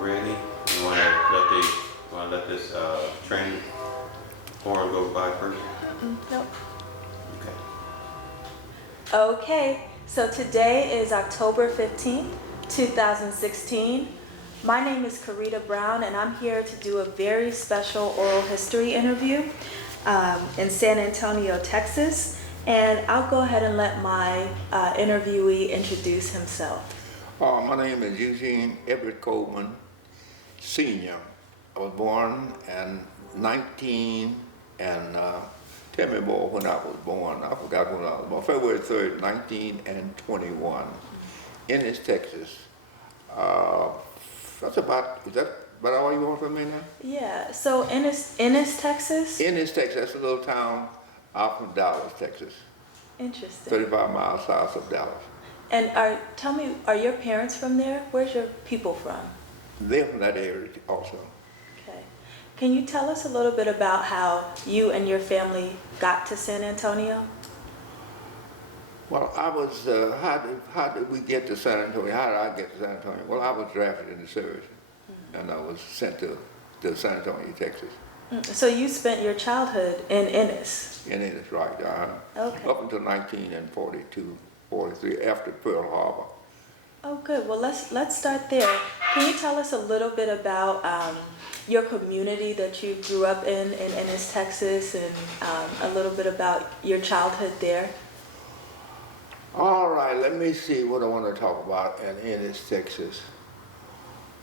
ready. You want to let this training forum go by first? Nope. Okay. Okay, so today is October 15th, 2016. My name is Karita Brown, and I'm here to do a very special oral history interview in San Antonio, Texas. And I'll go ahead and let my interviewee introduce himself. My name is Eugene Coleman, Sr. I was born in 19 and tell me more when I was born. I forgot when I was born. February 3rd, 1921, Ennis, Texas. Is that about all you want from me now? Yeah, so Ennis, Texas? Ennis, Texas, that's a little town out from Dallas, Texas. Interesting. 35 miles south of Dallas. And tell me, are your parents from there? Where's your people from? They're from that area also. Okay. Can you tell us a little bit about how you and your family got to San Antonio? Well, I was, how did we get to San Antonio? How did I get to San Antonio? Well, I was drafted in the service, and I was sent to San Antonio, Texas. So you spent your childhood in Ennis? In Ennis, right. Okay. Up until 1942, 43, after Pearl Harbor. Oh, good. Well, let's start there. Can you tell us a little bit about your community that you grew up in Ennis, Texas, and a little bit about your childhood there? All right, let me see what I want to talk about in Ennis, Texas.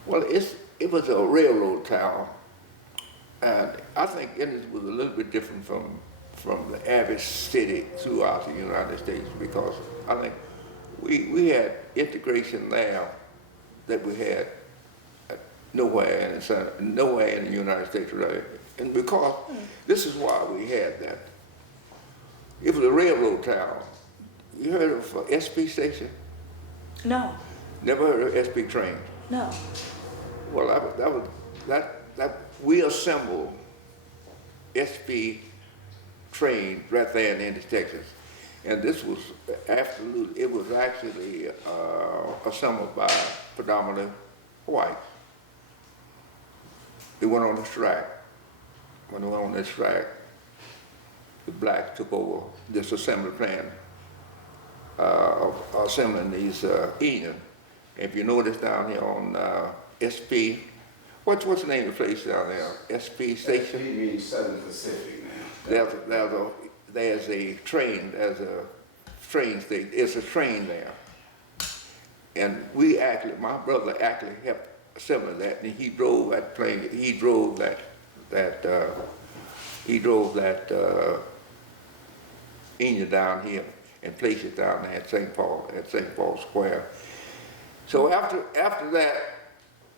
Well, it was a railroad town, and I think Ennis was a little bit different from the average city throughout the United States, because I think we had integration there that we had nowhere in the United States, really. And because this is why we had that. It was a railroad town. You heard of SP station? No. Never heard of SP train? No. Well, that we assembled SP train right there in Ennis, Texas. And this was it was actually assembled by predominantly whites. They went on a strike. When they went on this strike, the blacks took over this assembly plan of assembling these unions. If you notice down here on SP, what's the name of the place down there? SP station? SP means Southern Pacific now. There's a train station. It's a train there. And my brother actually helped assemble that, and he drove that plane. He drove that engine down here and placed it down there at St. Paul Square. So after that,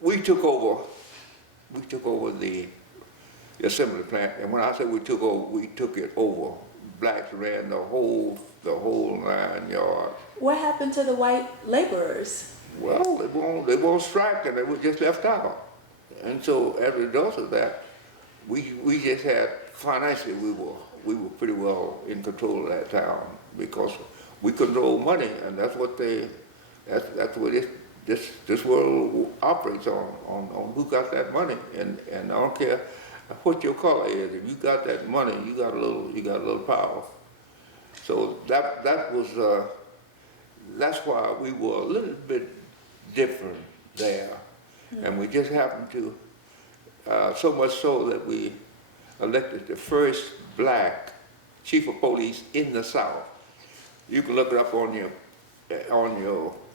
we took over the assembly plant, and when I say we took it over. Blacks ran the whole 9 yards. What happened to the white laborers? Well, they won't strike, and they were just left out. And so as a result of that, we just had, financially we were pretty well in control of that town, because we control money, and that's what this world operates on who got that money. And I don't care what your color is. If you got that money, you got a little power. So that's why we were a little bit different there. And we just happened to, so much so that we elected the first black chief of police in the South. You can look it up on your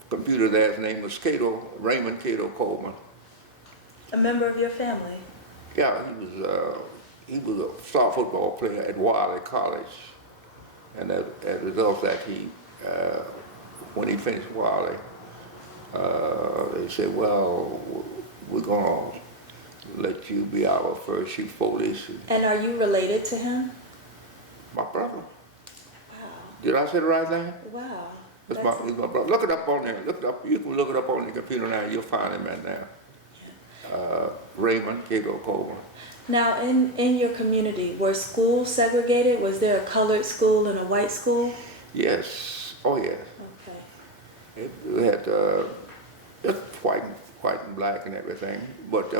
computer there. His name was Kato, Raymond Kato Coleman. A member of your family? Yeah, he was a star football player at Wiley College, and as a result of that, when he finished Wiley, they said, "Well, we're gonna let you be our first chief of police." And are you related to him? My brother. Wow. Did I say the right thing? Wow. He's my brother. Look it up on there. Look it up. You can look it up on your computer now. You'll find him in there. Raymond Kato Coleman. Now, in your community, were schools segregated? Was there a colored school and a white school? Yes. Oh, yes. Okay. We had just white and black and everything. But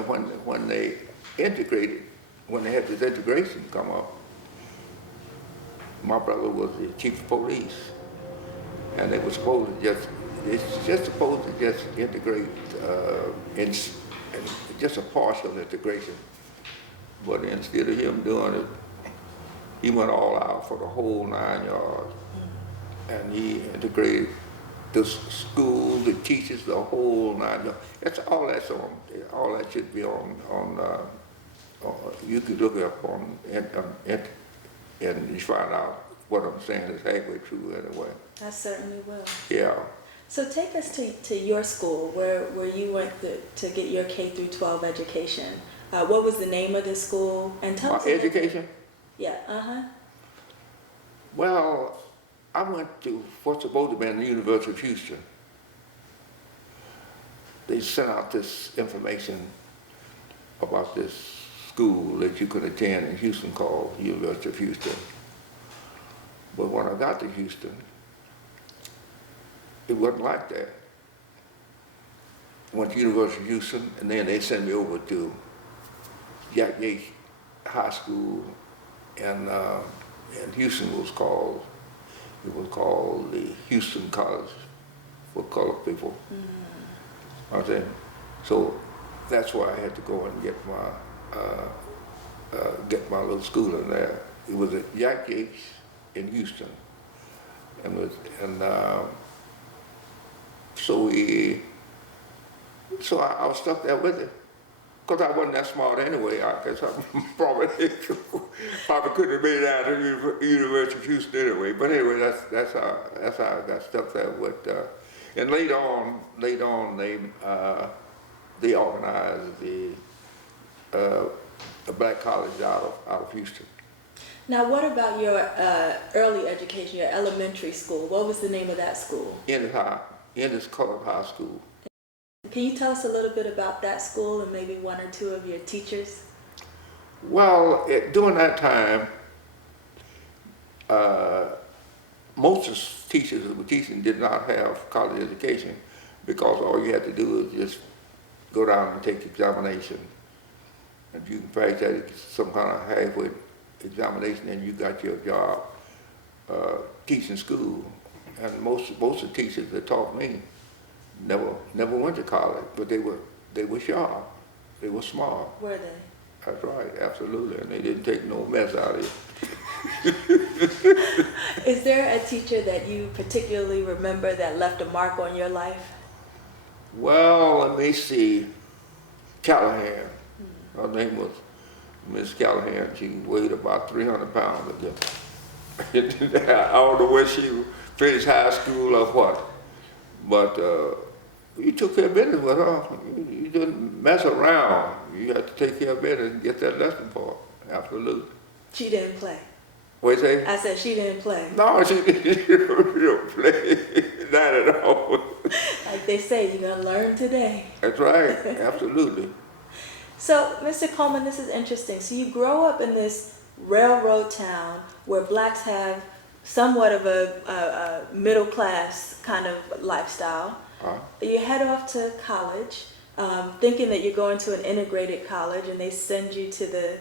when they integrated, when they had this integration come up, my brother was the chief of police, and they were supposed to it's just supposed to just integrate in just a partial integration. But instead of him doing it, he went all out for the whole 9 yards, and he integrated the school, the teachers, the whole 9 yards. All that should be on you could look it up on and you find out what I'm saying is halfway true anyway. I certainly will. Yeah. So take us to your school where you went to get your K-12 education. What was the name of this school? And tell us. Education? Yeah, uh-huh. Well, I went to what's supposed to be in the University of Houston. They sent out this information about this school that you could attend in Houston called University of Houston. But when I got to Houston, it wasn't like that. I went to University of Houston, and then they sent me over to Jack Yates High School, and Houston was called the Houston College for colored people. Okay, so that's why I had to go and get my little school in there. It was at Jack Yates in Houston, so I was stuck there with it. Because I wasn't that smart anyway, I guess I probably couldn't have made it out of the University of Houston anyway. But anyway, that's how I got stuck there with. And later on, they organized a black college out of Houston. Now, what about your early education, your elementary school? What was the name of that school? Ennis Colored High School. Can you tell us a little bit about that school and maybe one or two of your teachers? Well, during that time, most of the teachers who were teaching did not have college education because all you had to do was just go down and take the examination. And you can pass that some kind of halfway examination and you got your job teaching school. And most of the teachers that taught me never went to college, but they were sharp, they were smart. Were they? That's right, absolutely, and they didn't take no mess out of you. Is there a teacher that you particularly remember that left a mark on your life? Well, let me see, Callahan. Her name was Miss Callahan. She weighed about 300 pounds. I don't know where she finished high school or what, but you took care of business with her. You didn't mess around. You had to take care of business and get that lesson for her. Absolutely. She didn't play. What you say? I said she didn't play. No, she didn't play. Not at all. Like they say, you're going to learn today. That's right. Absolutely. So, Mr. Coleman, this is interesting. So you grow up in this railroad town where blacks have somewhat of a middle class kind of lifestyle. You head off to college, thinking that you're going to an integrated college, and they send you to the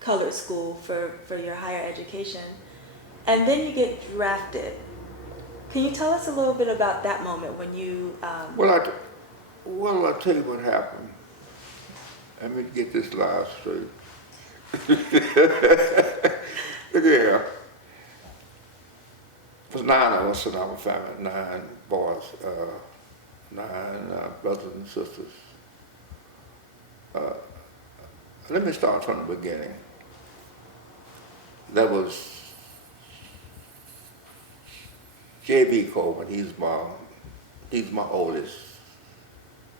colored school for your higher education. And then you get drafted. Can you tell us a little bit about that moment when you... Well, I'll tell you what happened. Let me get this live straight. Yeah. It was 9 of us in our family, 9 boys, 9 brothers and sisters. Let me start from the beginning. That was J.B. Coleman. He's my oldest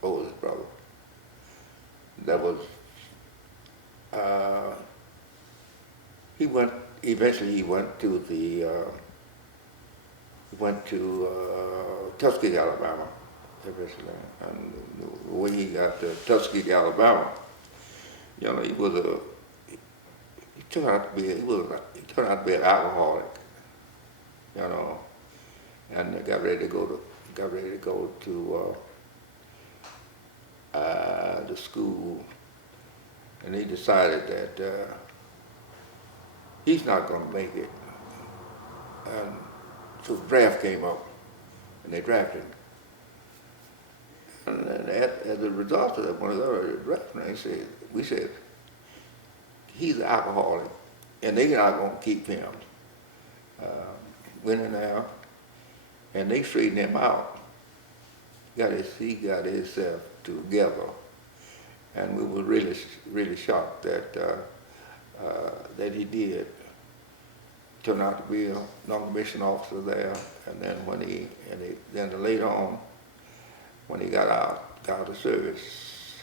brother. That was eventually went to Tuskegee, Alabama, eventually. And the way he got to Tuskegee, Alabama, you know, he turned out to be an alcoholic, you know, and got ready to go to school, and he decided that he's not going to make it. And so the draft came up, and they drafted him. And then as a result of that, one of the other drafting, we said, he's an alcoholic, and they're not going to keep him. Went in there, and they straightened him out. He got himself together, and we were really shocked that that he did turn out to be a non-commissioned officer there. And then then later on, when he got out of service,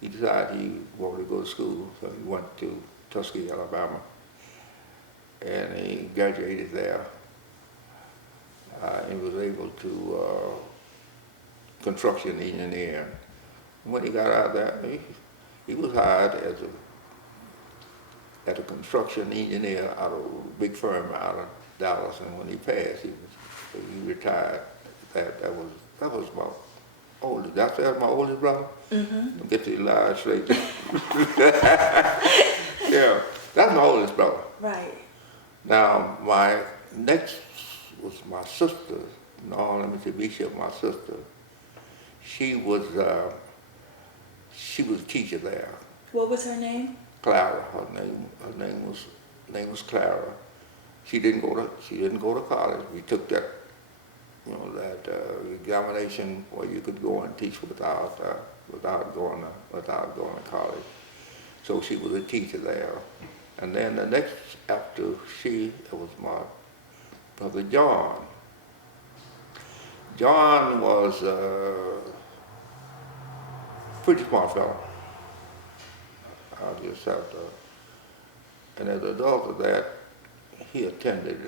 he decided he wanted to go to school, so he went to Tuskegee, Alabama, and he graduated there. And was able to construction engineer. When he got out there, he was hired as a construction engineer out of a big firm out of Dallas. And when he passed, he retired. That was my oldest. That's my oldest brother. Mm-hmm. Don't get the lie straight. Yeah, that's my oldest brother. Right. Now my next was my sister. No, let me say Bishop, my sister. She was a teacher there. What was her name? Clara. Her name was Clara. She didn't go to college. We took that examination where you could go and teach without going to college. So she was a teacher there. And then the next after it was my brother John. John was a pretty smart fellow. I just have to. And as a result of that, he attended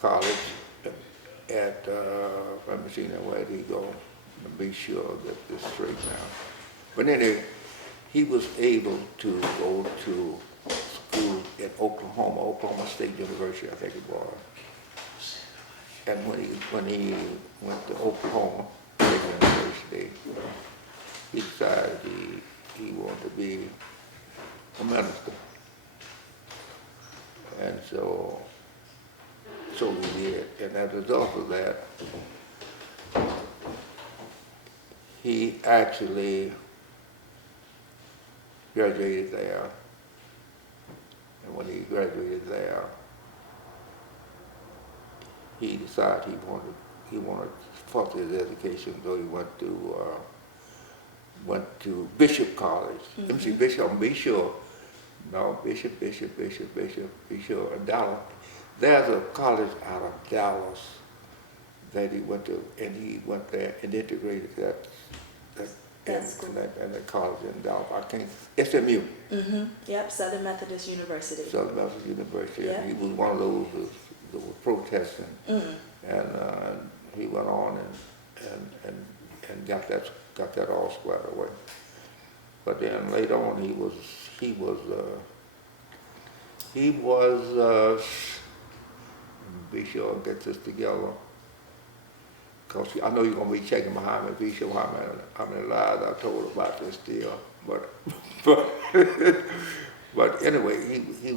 college at, let me see now, where did he go? To be sure I'll get this straight now. But anyway, he was able to go to school in Oklahoma State University, I think it was. And when he went to Oklahoma State University, he decided he wanted to be a minister. And so he did. And as a result of that, he actually graduated there. And when he graduated there, he decided he wanted to further his education, so he went to Bishop College. Mm-hmm. Let me see, Bishop, be sure. No, Bishop, be sure. Dallas. There's a college out of Dallas that he went to, and he went there and integrated that college in Dallas. SMU. Mm-hmm. Yep, Southern Methodist University. Southern Methodist University. Yep. And he was one of those that were protesting. Mm-hmm. And he went on and got that all squared away. But then later on, he was be sure and get this together, because I know you're going to be checking behind me, be sure how many lies I told about this deal. But anyway, he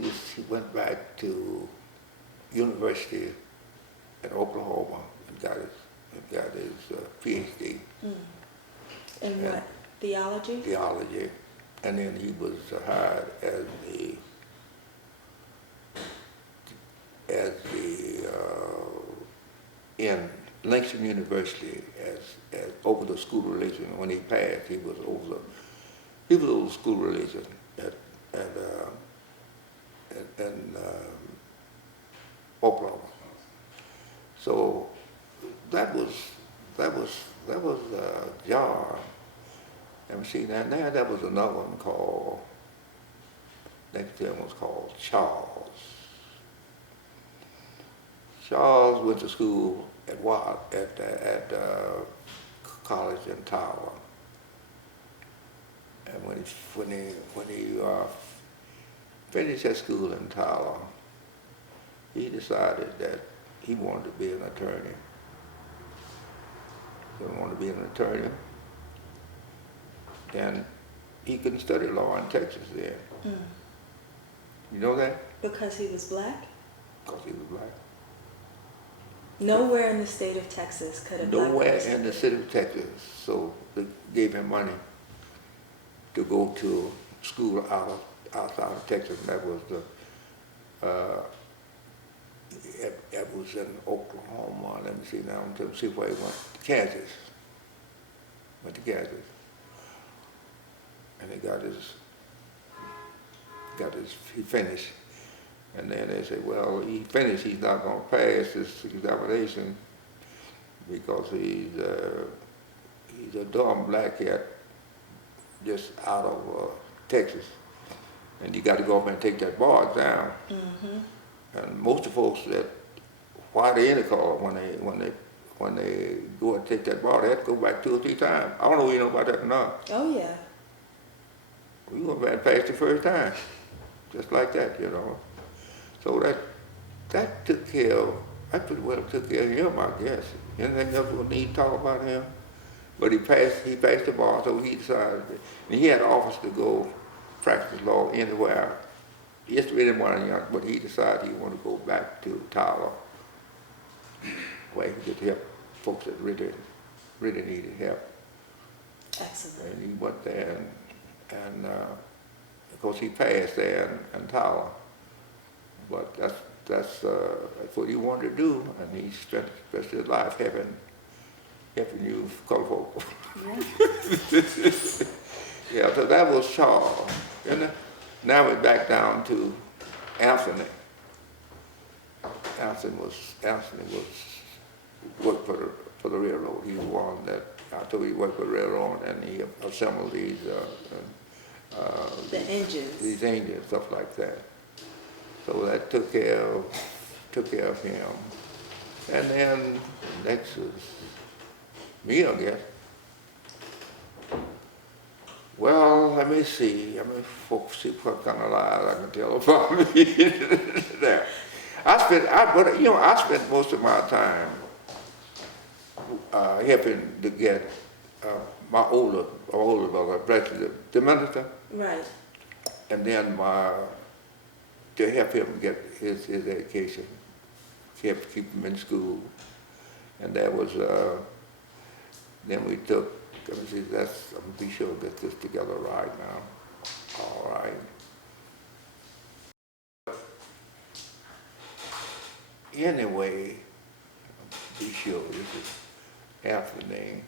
went back to university in Oklahoma and got his PhD. Mm. In what? Theology? Theology. And then he was hired in Langston University as over the school religion. When he passed, he was over the school religion at Oklahoma. So that was John. And see, now that was another one called, next to him was called Charles. Charles went to school at college in Tyler. And when he finished at school in Tyler, he decided that he wanted to be an attorney. didn't want to be an attorney. And he couldn't study law in Texas then. Mm. You know that? Because he was black? Because he was black. Nowhere in the state of Texas could a black Nowhere person. in the city of Texas. So they gave him money to go to school outside of Texas. And that was it was in Oklahoma. Let me see now. Let's see where he went. Kansas. Went to Kansas. And he he finished. And then they said, well, he finished, he's not going to pass this examination because he's a dumb black cat just out of Texas. And you got to go up and take that bar exam. Mm-hmm. And most of the folks that, why they in the car when they go and take that bar, they have to go back 2 or 3 times. I don't know if you know about that or not. Oh, yeah. We went back and passed the first time, just like that, you know. So that took care of, I pretty well took care of him, I guess. Anything else we need to talk about him? But he passed the bar, so he decided, and he had offers to go practice law anywhere. Just really wanted young, but he decided he wanted to go back to Tyler, where he could help folks that really needed help. Excellent. And he went there, and of course he passed there in Tyler. But that's what he wanted to do, and he spent the rest of his life helping you color folk. Yeah. Yeah, so that was Charles. And now we're back down to Anthony. Anthony was worked for the railroad. He was one that I told you he worked for the railroad, and he assembled these The engines. These engines, stuff like that. So that took care of him. And then next was me, I guess. Well, let me see. Folks see what kind of lies I can tell about me there. I spent most of my time helping to get my older brother, the minister. Right. And then to help him get his education, keep him in school. And that was, then we took, let me see, I'm gonna be sure to get this together right now. All right. Anyway, be sure, this is Anthony,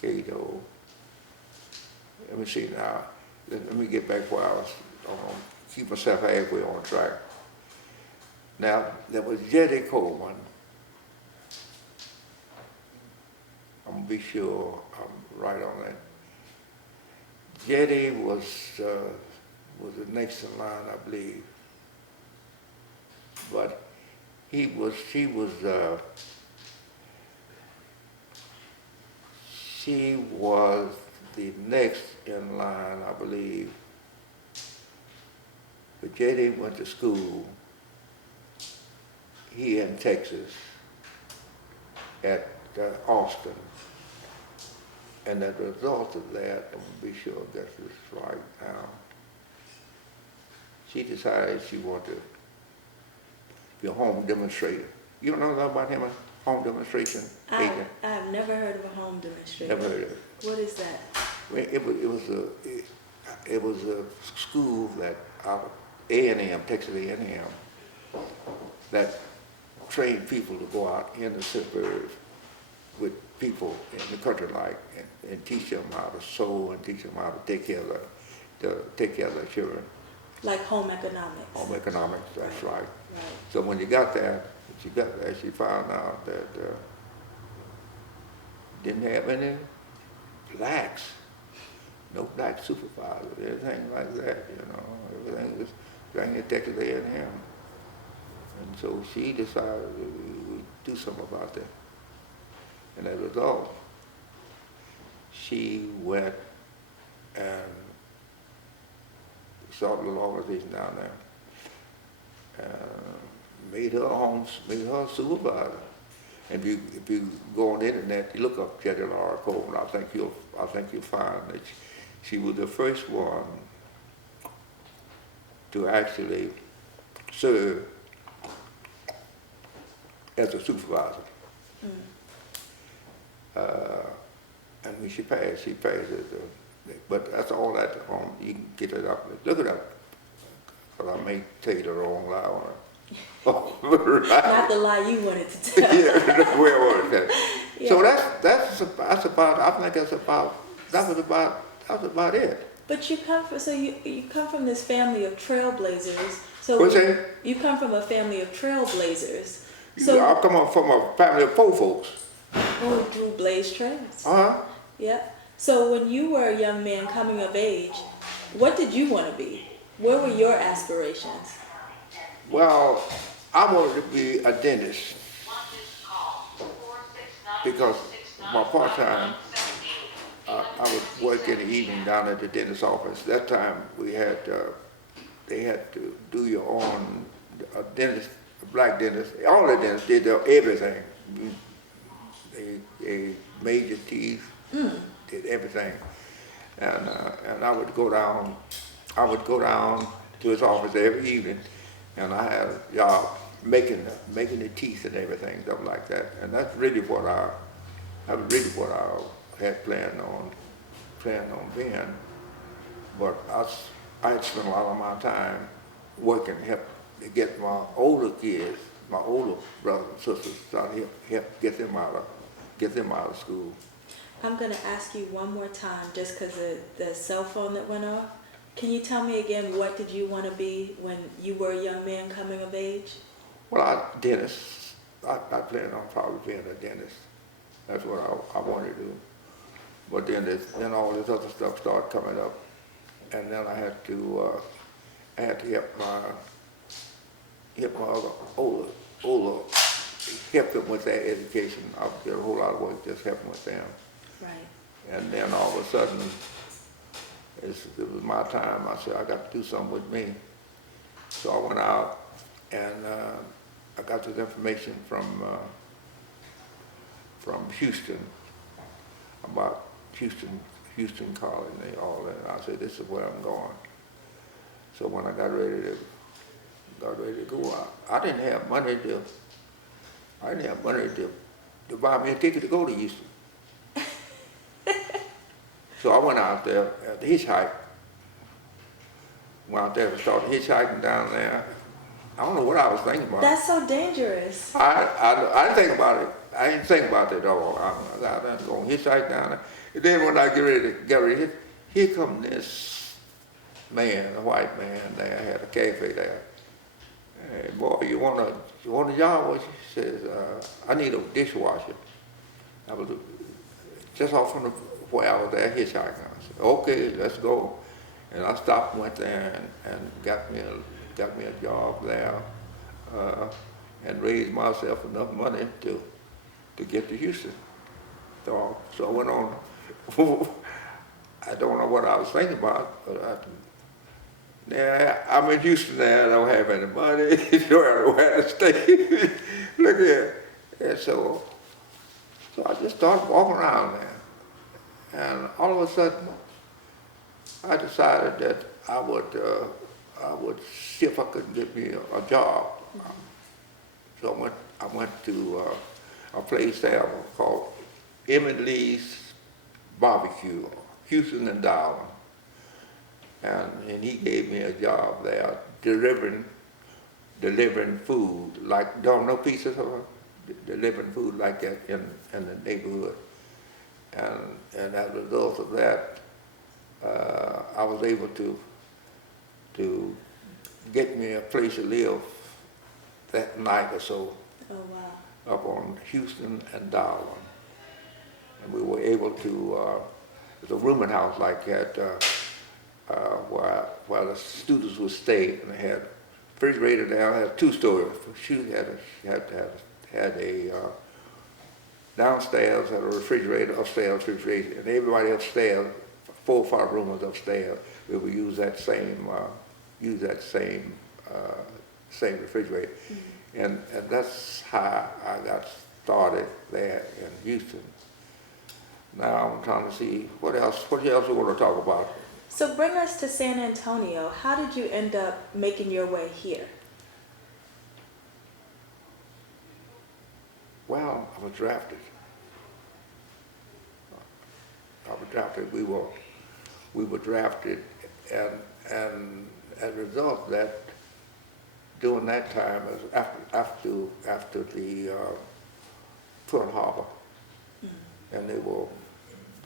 Kato. Let me see now. Let me get back where I was, keep myself halfway on track. Now, there was Eugene Coleman. I'm gonna be sure I'm right on that. Eugene was the next in line, I believe. But she was the next in line, I believe. But J.D. went to school here in Texas at Austin. And as a result of that, I'm going to be sure I get this right now, she decided she wanted to be a home demonstrator. You don't know nothing about him, a home demonstration agent? I've never heard of a home demonstrator. Never heard of it. What is that? It was a school that out of A&M, Texas A&M, that trained people to go out in the suburbs with people in the country like and teach them how to sew and teach them how to take care of their children. Like home economics. Home economics, that's right. Right. So when you got there, she found out that didn't have any blacks, no black supervisors, anything like that, you know. Everything was dang at Texas A&M. And so she decided we do something about that. And as a result, she went and started a little organization down there. Made her a supervisor. If you go on the internet, you look up K12 Coleman, I think you'll find that she was the first one to actually serve as a supervisor. And when she passed it. But that's all that, you can get it up, look it up, because I may tell you the wrong lie on it. Right. Not the lie you wanted to tell. Yeah, the way I wanted to tell. Yeah. So that's about, I think that was about it. But you come from, so you come from this family of trailblazers. So What's that? you come from a family of trailblazers. So I come up from a family of poor folks. who drew blaze trails. Uh-huh. Yeah. So when you were a young man coming of age, what did you want to be? What were your aspirations? Well, I wanted to be a dentist because my part-time, I would work in the evening down at the dentist's office. That time we had, they had to do your own, a dentist, a black dentist, all the dentists did everything. They made your teeth, did everything. And I would go down to his office every evening, and I had a job making the teeth and everything, stuff like that. And that's really what I had planned on being. But I had spent a lot of my time working, help to get my older kids, my older brothers and sisters, trying to help get them out of school. I'm going to ask you one more time, just because of the cell phone that went off. Can you tell me again, what did you want to be when you were a young man coming of age? Well, dentist. I planned on probably being a dentist. That's what I wanted to do. But then all this other stuff started coming up, and then I had to help my other older, help them with their education. I did a whole lot of work just helping with them. Right. And then all of a sudden, it was my time. I said, I got to do something with me. So I went out and I got this information from Houston about Houston College and all that. And I said, this is where I'm going. So when I got ready to go out, I didn't have money to buy me a ticket to go to Houston. So I went out there at the hitchhike. Went out there and started hitchhiking down there. I don't know what I was thinking about. That's so dangerous. I didn't think about it. I didn't think about it at all. I was out there going hitchhike down there. And then when I get ready, here come this man, a white man there, had a cafe there. Hey, boy, you want a job? What? She says, I need a dishwasher. I was just off from where I was there hitchhiking. I said, okay, let's go. And I stopped and went there and got me a job there, and raised myself enough money to get to Houston. So I went on. I don't know what I was thinking about, but I'm in Houston now. I don't have any money. Don't have where to stay. Look here. And so I just started walking around there. And all of a sudden, I decided that I would see if I could get me a job. So I went to a place there called Emily's Barbecue, Houston and Darwin. And he gave me a job there delivering food, like Domino pizzas, delivering food like that in the neighborhood. And as a result of that, I was able to get me a place to live that night or so. Oh, wow. Up on Houston and Darwin. And we were able to, there's a rooming house like that where the students would stay, and they had a refrigerator down, had 2 stories. She had a downstairs had a refrigerator, upstairs refrigerator, and everybody upstairs, 4 or 5 rooms upstairs, we would use that same refrigerator. Mm-hmm. And that's how I started there in Houston. Now I'm trying to see what else you want to talk about. So bring us to San Antonio. How did you end up making your way here? Well, I was drafted. We were drafted, and as a result of that, during that time, it was after the Pearl Harbor, and they were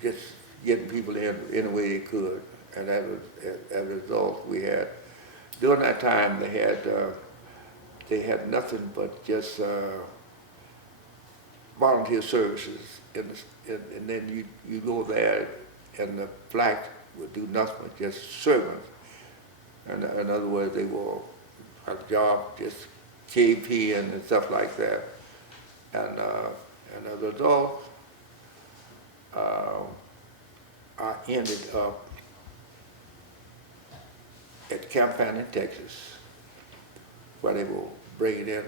just getting people in any way they could, and as a result, we had during that time they had nothing but just volunteer services, and then you go there, and the blacks would do nothing but just servants. And in other words, they were a job just KP and stuff like that. And as a result, I ended up at Campana, Texas, where they were bringing in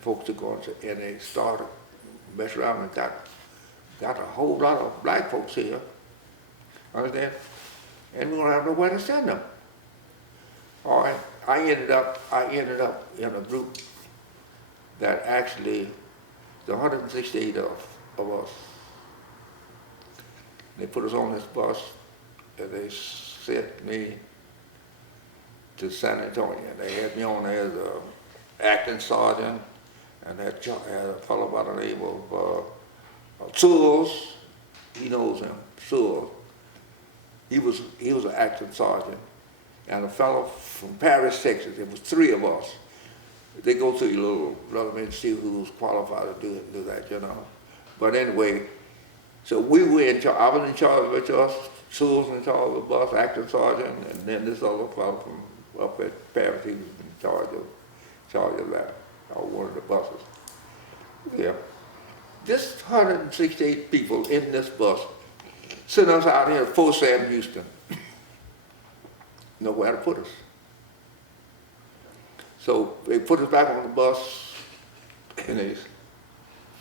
folks to go into, and they started mess around and got a whole lot of black folks here, understand? And we don't have nowhere to send them. All right, I ended up in a group that actually, the 168 of us, they put us on this bus, and they sent me to San Antonio. They had me on there as an acting sergeant, and had a fellow by the name of Sewells. He knows him, Sewells. He was an acting sergeant, and a fellow from Paris, Texas. It was three of us. They go through your little resume to see who's qualified to do that, you know. But anyway, so we were in charge. I was in charge of us. Sewells in charge of the bus, acting sergeant, and then this other fellow from up at Paris, he was in charge of that, or one of the buses. Yeah. This 168 people in this bus sent us out here at Fort Sam, Houston. Nowhere to put us. So they put us back on the bus, and they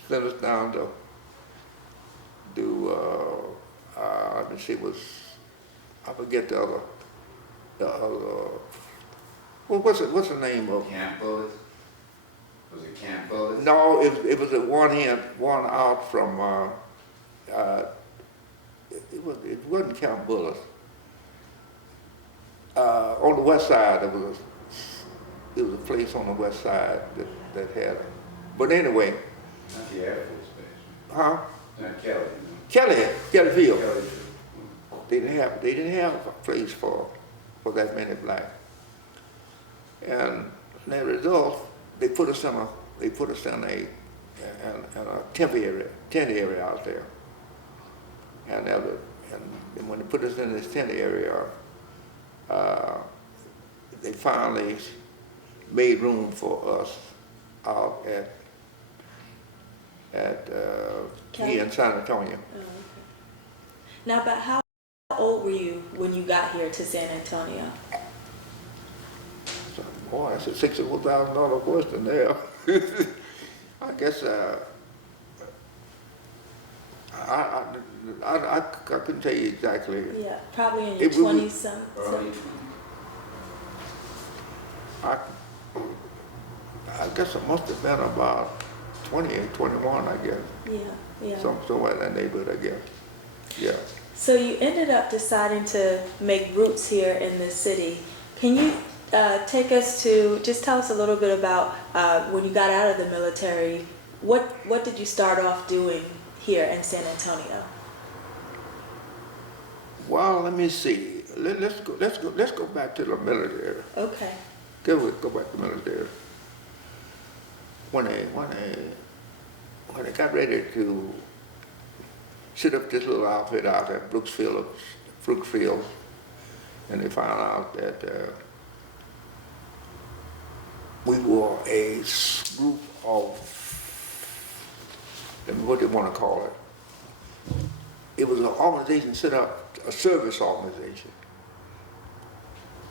sent us down to do, let me see, I forget the other, well, what's the name of? Camp Bullets? Was it Camp Bullets? No, it was at one out from, it wasn't Camp Bullets. On the west side, there was a place on the west side that had it. But anyway. Not the Air Force Base. Huh? Not Kelly. Kelly Field. Kelly. They didn't have a place for that many blacks. And as a result, they put us in a tent area out there. And when they put us in this tent area, they finally made room for us out at here in San Antonio. Oh, okay. Now, but how old were you when you got here to San Antonio? So, boy, that's a $64,000 question there. I guess I couldn't tell you exactly. Yeah, probably in your 20s. Some. I guess it must have been about 28, 21, I guess. Yeah. Somewhere in that neighborhood, I guess. Yeah. So you ended up deciding to make roots here in this city. Can you take us to, just tell us a little bit about when you got out of the military, what did you start off doing here in San Antonio? Well, let me see. Let's go back to the military. Okay. Go back to the military. When they got ready to set up this little outfit out at Brookfield, and they found out that we were a group of, what do you want to call it? It was an organization set up, a service organization,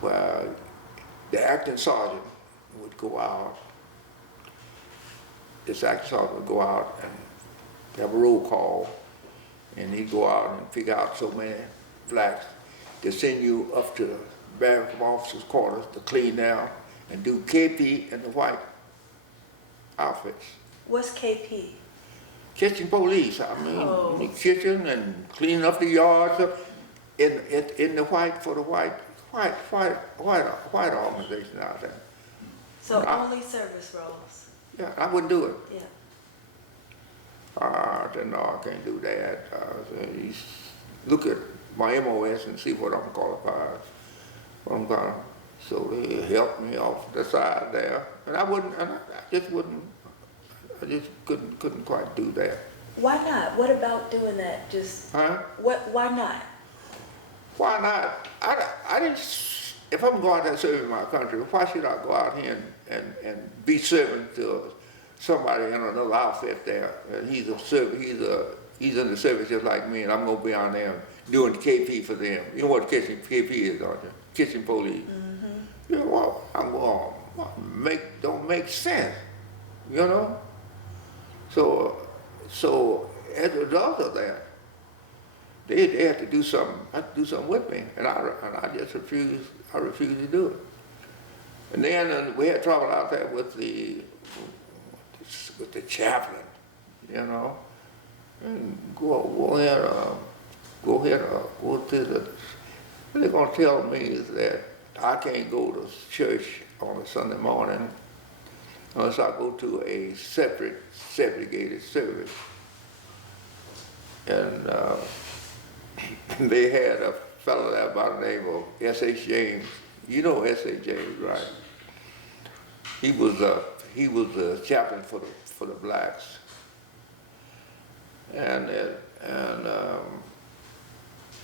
where the acting sergeant would go out this acting sergeant would go out and have a roll call, and he'd go out and pick out so many blacks to send you up to the barracks officers' quarters to clean down and do KP in the white outfits. What's KP? Kitchen police, I mean, Oh. the kitchen and cleaning up the yards in the white, for the white organization out there. So I- only service roles. Yeah, I wouldn't do it. Yeah. I said, no, I can't do that. You look at my MOS and see what I'm qualified. What I'm gonna. So they helped me off the side there, and I just couldn't quite do that. Why not? What about doing that? Just Huh? why not? Why not? I didn't. If I'm going out there serving my country, why should I go out here and be serving to somebody in another outfit there? And he's in the service just like me, and I'm gonna be on there doing the KP for them. You know what KP is, don't you? Kitchen police. Mm-hmm. You know what? I'm going don't make sense. You know. So as a result of that, they had to do something. Had to do something with me, and I just refused. I refused to do it. And then we had trouble out there with the chaplain, you know, and go to the. They're gonna tell me that I can't go to church on a Sunday morning unless I go to a segregated service. And they had a fellow there by the name of S.H. James. You know S.H. James, right? He was the chaplain for the blacks. And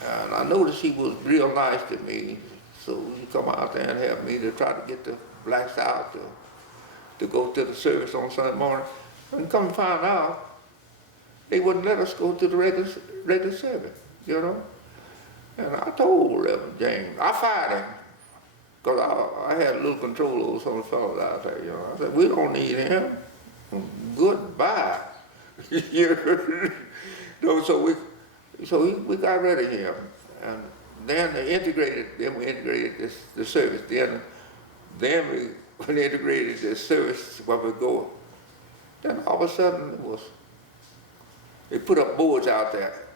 I noticed he was real nice to me. So he come out there and help me to try to get the blacks out to go to the service on Sunday morning. And come find out, they wouldn't let us go to the regular service, you know. And I told Reverend James, I fired him, because I had a little control over some of the fellows out there, you know. I said, we don't need him. Goodbye. You know, so we got rid of him. And then we integrated the service. Then when they integrated the service where we go, then all of a sudden they put up boards out there,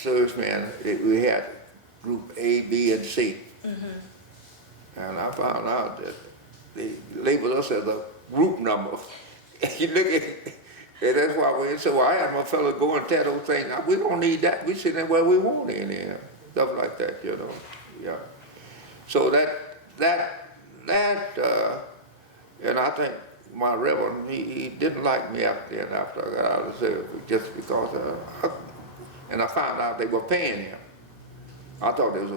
servicemen. We had group A, B, and C. Mm-hmm. And I found out that they labeled us as a group number. You look at it, and that's why we so I had my fellow go and tell those things. We don't need that. We sit in where we want in here, stuff like that, you know. Yeah. So and I think my reverend, he didn't like me after I got out of the service, just because and I found out they were paying him. I thought it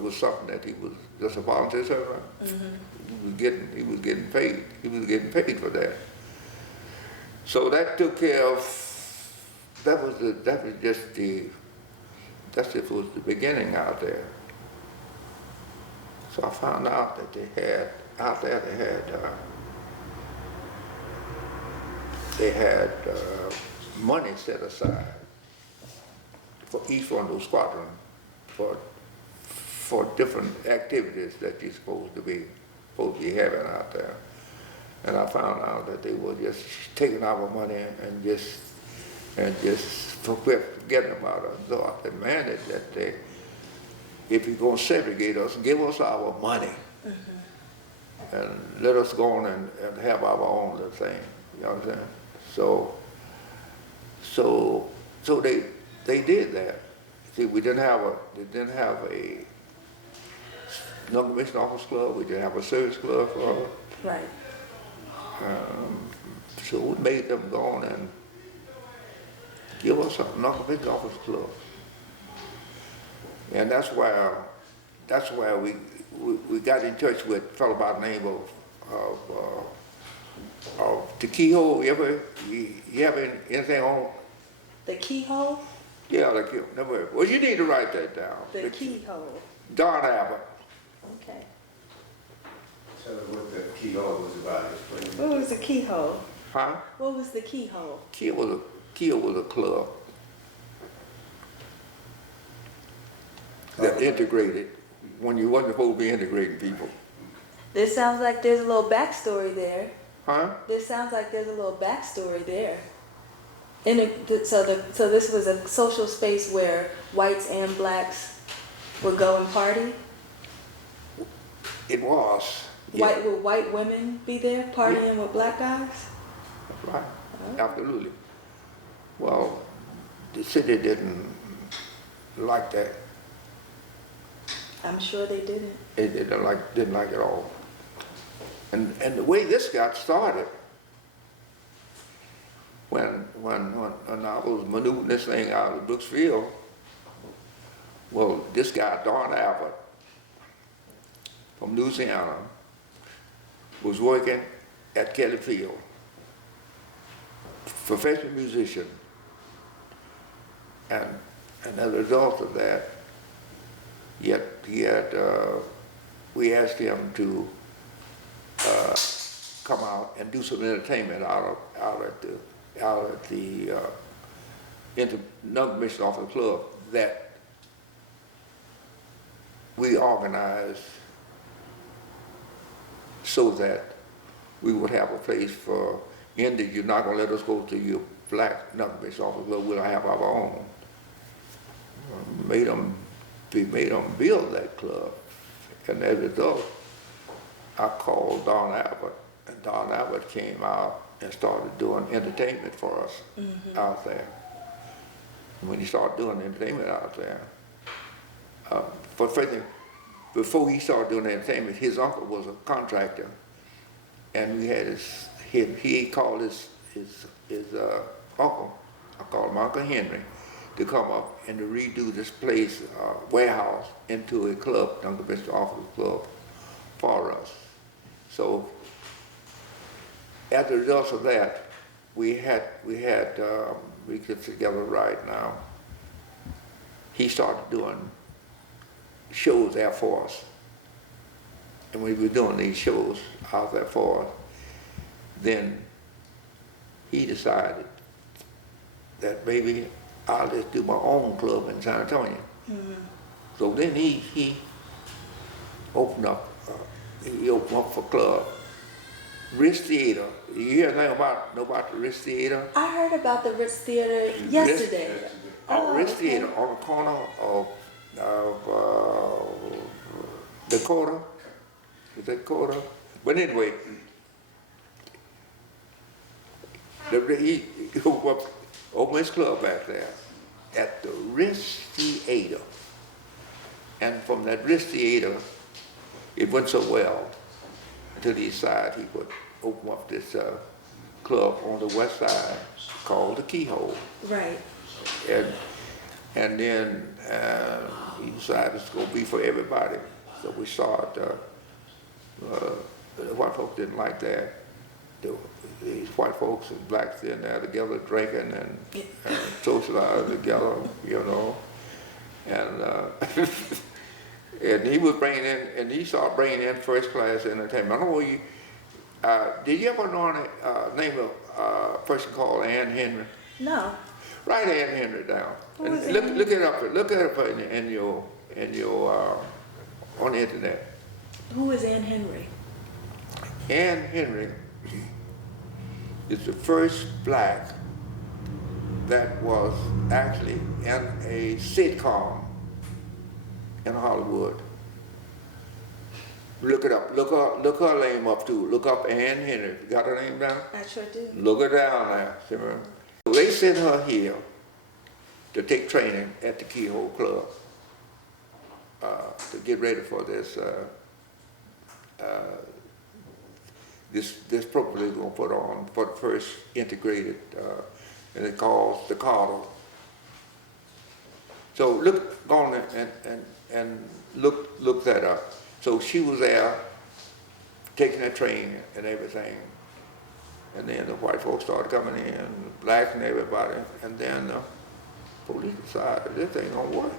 was something that he was just a volunteer servant. Mm-hmm. He was getting paid. He was getting paid for that. So that took care of. That was just the beginning out there. So I found out that they had money set aside for each one of those squadrons for different activities that you're supposed to be having out there. And I found out that they were just taking our money and just forgetting about us. So I demanded that if you're going to segregate us, give us our money. Mm-hmm. And let us go on and have our own little thing. You know what I'm saying? So they did that. See, they didn't have a non-commissioned office club. We didn't have a service club for us. Right. So we made them go on and give us a non-commissioned office club. And that's where we got in touch with a fellow by the name of the Keyhole. You have anything on? The keyhole? Yeah, the keyhole. Never. Well, you need to write that down. The keyhole. Don Abbott. Okay. Tell her what the keyhole was about. Explain. What was the keyhole? Huh? What was the keyhole? Kia was a club that integrated when you wasn't supposed to be integrating people. This sounds like there's a little backstory there. Huh? This sounds like there's a little backstory there. So this was a social space where whites and blacks would go and party. It was. Yeah. Would white women be there partying with black guys? That's right. Absolutely. Well, the city didn't like that. I'm sure they didn't. It didn't like it at all. And the way this got started, when I was maneuvering this thing out of Brooksville, well, this guy Don Abbott from Louisiana was working at Kelly Field, professional musician, and as a result of that, we asked him to come out and do some entertainment out at the non-commissioned officer club that we organized so that we would have a place for Indians. You're not going to let us go to your black non-commissioned officer club. We'll have our own. We made them build that club, and as a result, I called Don Abbott, and Don Abbott came out and started doing entertainment for us out there. And when he started doing entertainment out there, before he started doing entertainment, his uncle was a contractor, and we had he called his uncle, I called him Uncle Henry, to come up and to redo this place, warehouse, into a club, non-commissioned officer club, for us. So as a result of that, we get together right now. He started doing shows there for us. And we were doing these shows out there for us. Then he decided that maybe I'll just do my own club in San Antonio. So then he opened up for club. Ritz Theater. You hear anything about the Ritz Theater? I heard about the Ritz Theater yesterday. Ritz Theater on the corner of Dakota. Is that Dakota? But anyway, he opened his club back there at the Ritz Theater. And from that Ritz Theater, it went so well until he decided he would open up this club on the west side called the Keyhole. Right. And then he decided it's going to be for everybody. So we started, the white folks didn't like that. These white folks and blacks in there together drinking and socializing together, you know. And and he was bringing in, and he started bringing in first class entertainment. I don't know you, did you ever know the name of a person called Ann Henry? No. Write Ann Henry down. Who And is look Ann? it up. Look it up in your on the internet. Who is Ann Henry? Ann Henry is the first black that was actually in a sitcom in Hollywood. Look it up. Look her name up too. Look up Ann Henry. You got her name down? I sure do. Look her down there. See her? So they sent her here to take training at the Keyhole Club to get ready for this this program they're going to put on for the first integrated, and it calls the Kato. So go on and look that up. So she was there taking that training and everything. And then the white folks started coming in, the blacks and everybody, and then the police decided this ain't gonna work.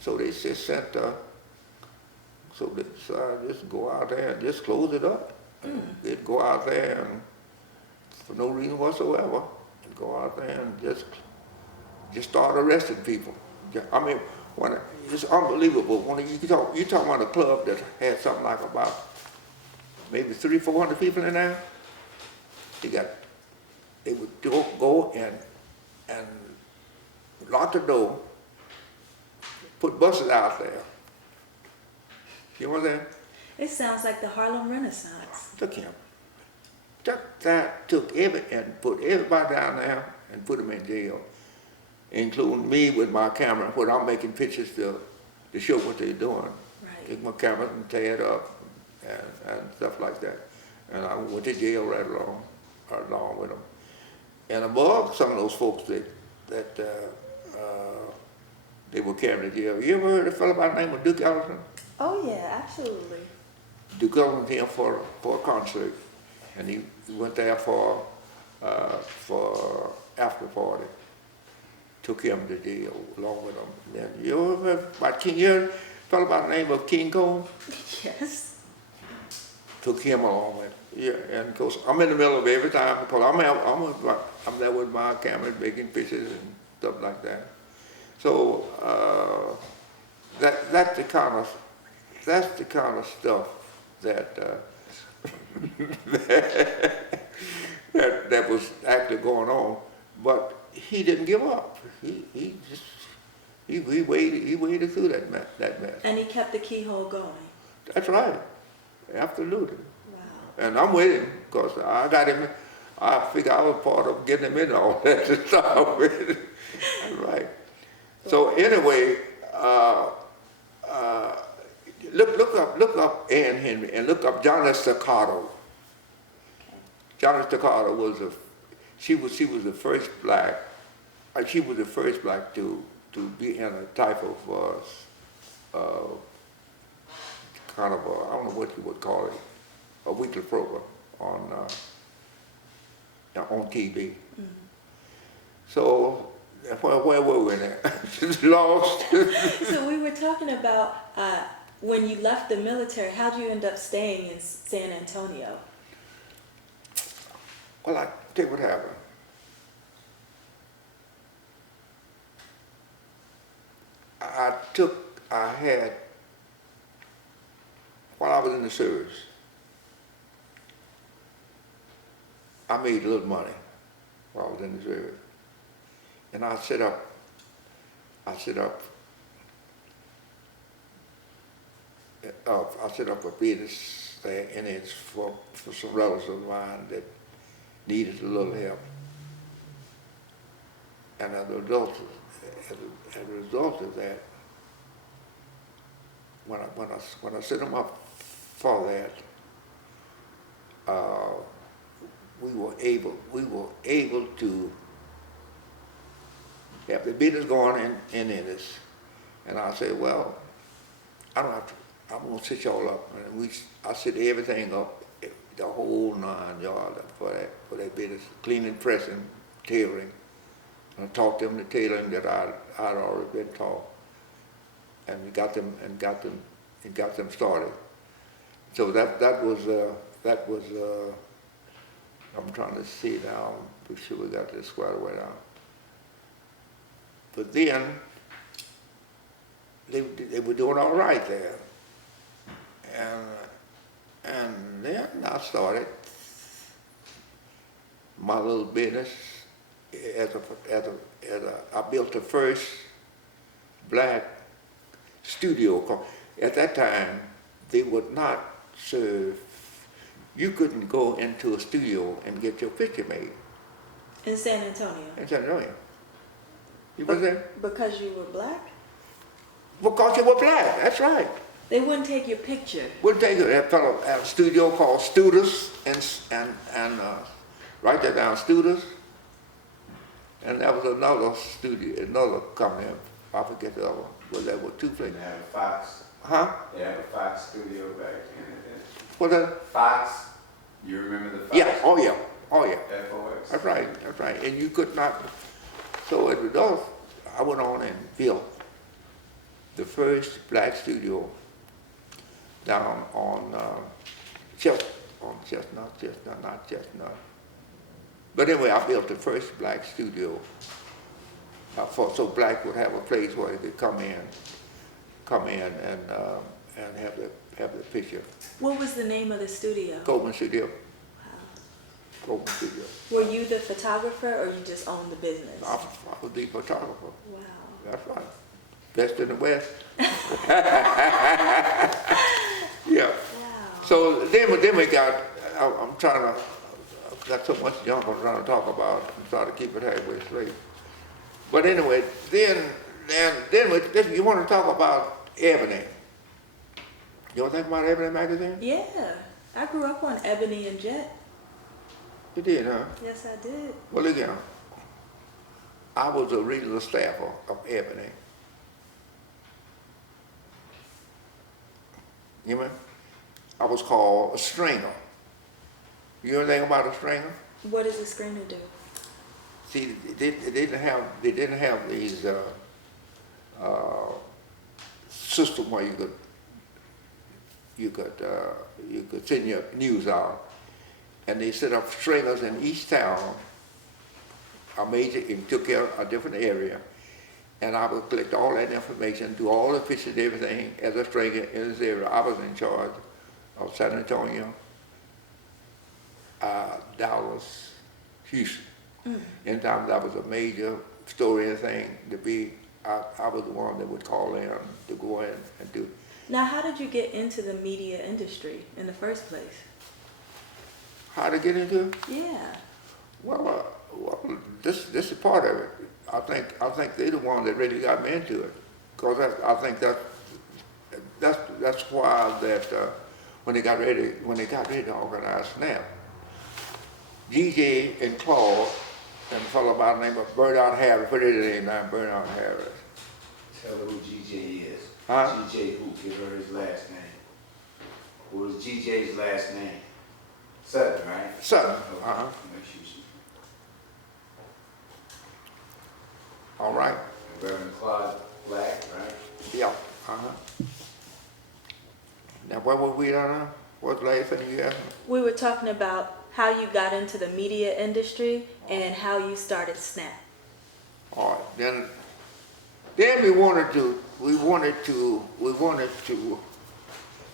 So they just sent, so they decided just go out there and just close it up. They'd go out there and, for no reason whatsoever, and go out there and just start arresting people. I mean, it's unbelievable. When you talk about a club that had something like about maybe 300-400 people in there. They would go and lock the door, put buses out there. You know what I'm saying? It sounds like the Harlem Renaissance. Took him. Took and put everybody down there and put them in jail, including me with my camera, when I'm making pictures to show what they're doing. Right. Take my camera and tear it up and stuff like that. And I went to jail right along with them. And above some of those folks that they were carrying to jail. You ever heard of a fellow by the name of Duke Ellington? Oh yeah, absolutely. Duke Ellington came for a concert, and he went there for after party. Took him to jail along with him. Then you ever heard about King? You heard a fellow by the name of King Coleman? Yes. Took him along with. Yeah, and of course I'm in the middle of every time because I'm there with my camera making pictures and stuff like that. So that's the kind of stuff that that was actually going on. But he didn't give up. He waded through that mess. And he kept the keyhole going. That's right. Absolutely. Wow. And I'm with him because I got him. I figure I was part of getting him into all that to start with. Right. So anyway, look up Ann Henry and look up Eugenes Childhood. Eugenes Childhood was she was the first black. She was the first black to be in a type of kind of I don't know what you would call it, a weekly program on TV. Mm-hmm. So where were we now? Lost. So we were talking about when you left the military. How did you end up staying in San Antonio? Well, I tell you what happened. While I was in the service, I made a little money while I was in the service. And I set up a business there in Ennis for some relatives of mine that needed a little help. And as a result of that, when I set them up for that, we were able to have the business going in Ennis. And I said, well, I don't have to. I'm gonna sit y'all up, and I set everything up, the whole 9 yards for that business, cleaning, pressing, tailoring. And I taught them the tailoring that I'd already been taught, and we got them started. So that was I'm trying to see now, be sure we got this squared away now. But then they were doing all right there, and then I started my little business. I built the first black studio. At that time, they would not serve. You couldn't go into a studio and get your picture made. In San Antonio? In San Antonio. You was there? Because you were black? Because you were black, that's right. They wouldn't take your picture. Wouldn't take it. That fellow at a studio called Studus, and write that down, Studus. And that was another studio, another company. I forget the other one. Well, there were two places. They had a Fox. Huh? They had a Fox studio back in. What's that? Fox. You remember the Fox? Yeah. Oh yeah. Oh yeah. FOX. That's right. That's right. And you could not. So as a result, I went on and built the first black studio down on on not Chestnut. But anyway, I built the first black studio so black would have a place where they could come in and have the picture. What was the name of the studio? Coleman Studio. Wow. Coleman Studio. Were you the photographer or you just owned the business? I was the photographer. Wow. That's right. Best in the West. Yeah. Wow. So then we got, I'm trying to, I've got so much junk I'm trying to talk about and try to keep it halfway straight. But anyway, then you want to talk about Ebony. You want to think about Ebony magazine? Yeah. I grew up on Ebony and Jet. You did, huh? Yes, I did. Well, again, I was a regional staffer of Ebony. You know, I was called a stringer. You know anything about a stringer? What does a screener do? See, they didn't have these system where you could send your news out, and they set up stringers in each town, a major, and took care of a different area, and I would collect all that information, do all the pictures, everything as a stringer in this area. I was in charge of San Antonio, Dallas, Houston. Anytime that was a major story or anything to be, I was the one that would call in to go in and do. Now, how did you get into the media industry in the first place? How to get into it? Yeah. Well, this is part of it. I think they're the one that really got me into it, because I think that's why that when they got ready to organize SNAP, GJ and Claude and a fellow by the name of Bernard Harris, what is his name now? Bernard Harris. Tell her who GJ is. Huh? GJ who? Give her his last name. What was GJ's last name? Sutton, right? Sutton. Okay. Make sure she- All right. Reverend Claude Black, right? Yeah. Now, what were we on? What's the last thing you asked me? We were talking about how you got into the media industry and how you started SNAP. All right. Then we wanted to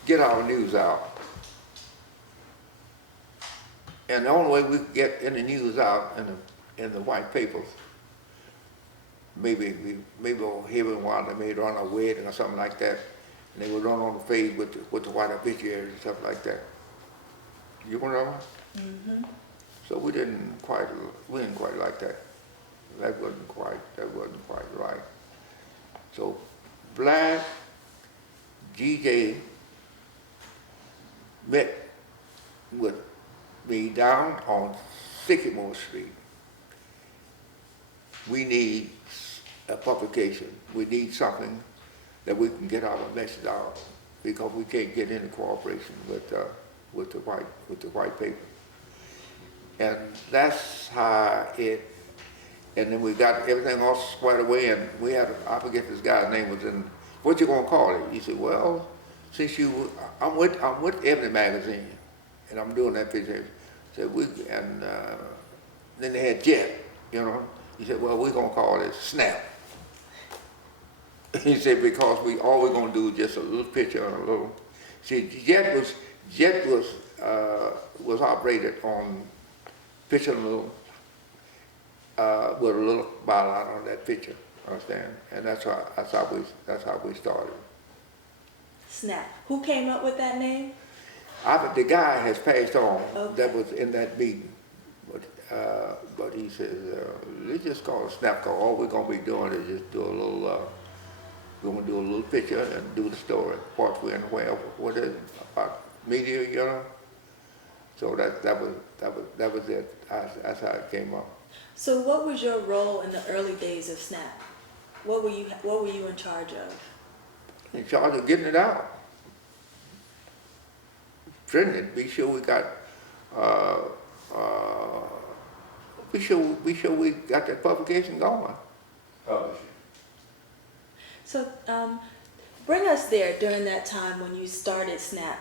get our news out. And the only way we could get any news out in the white papers, maybe over here while they may run a wedding or something like that, and they would run on the page with the white obituaries and stuff like that. You remember? Mm-hmm. So we didn't quite like that. That wasn't quite right. So Black GJ met with me down on Sycamore Street. We need a publication. We need something that we can get our message out, because we can't get any cooperation with the white paper. And that's how it. And then we got everything all squared away, and we had, I forget this guy's name was in, what you gonna call it? He said, well, since I'm with Ebony magazine, and I'm doing that picture. Said then they had Jet, you know. He said, well, we're gonna call it SNAP. He said, because all we're gonna do is just a little picture and a little. See, Jet was operated on picture and a little. With a little byline on that picture, understand? And that's how we started. SNAP. Who came up with that name? The guy has passed on. Okay. That was in that meeting, but he says let's just call it SNAP. Call. All we're gonna be doing is just do a little. We're gonna do a little picture and do the story, what we're and where, what is it, about media, you know. So that was it. That's how it came up. So what was your role in the early days of SNAP? What were you in charge of? In charge of getting it out, printing it. Be sure we got. Be sure we got that publication going. Publishing. So bring us there during that time when you started SNAP.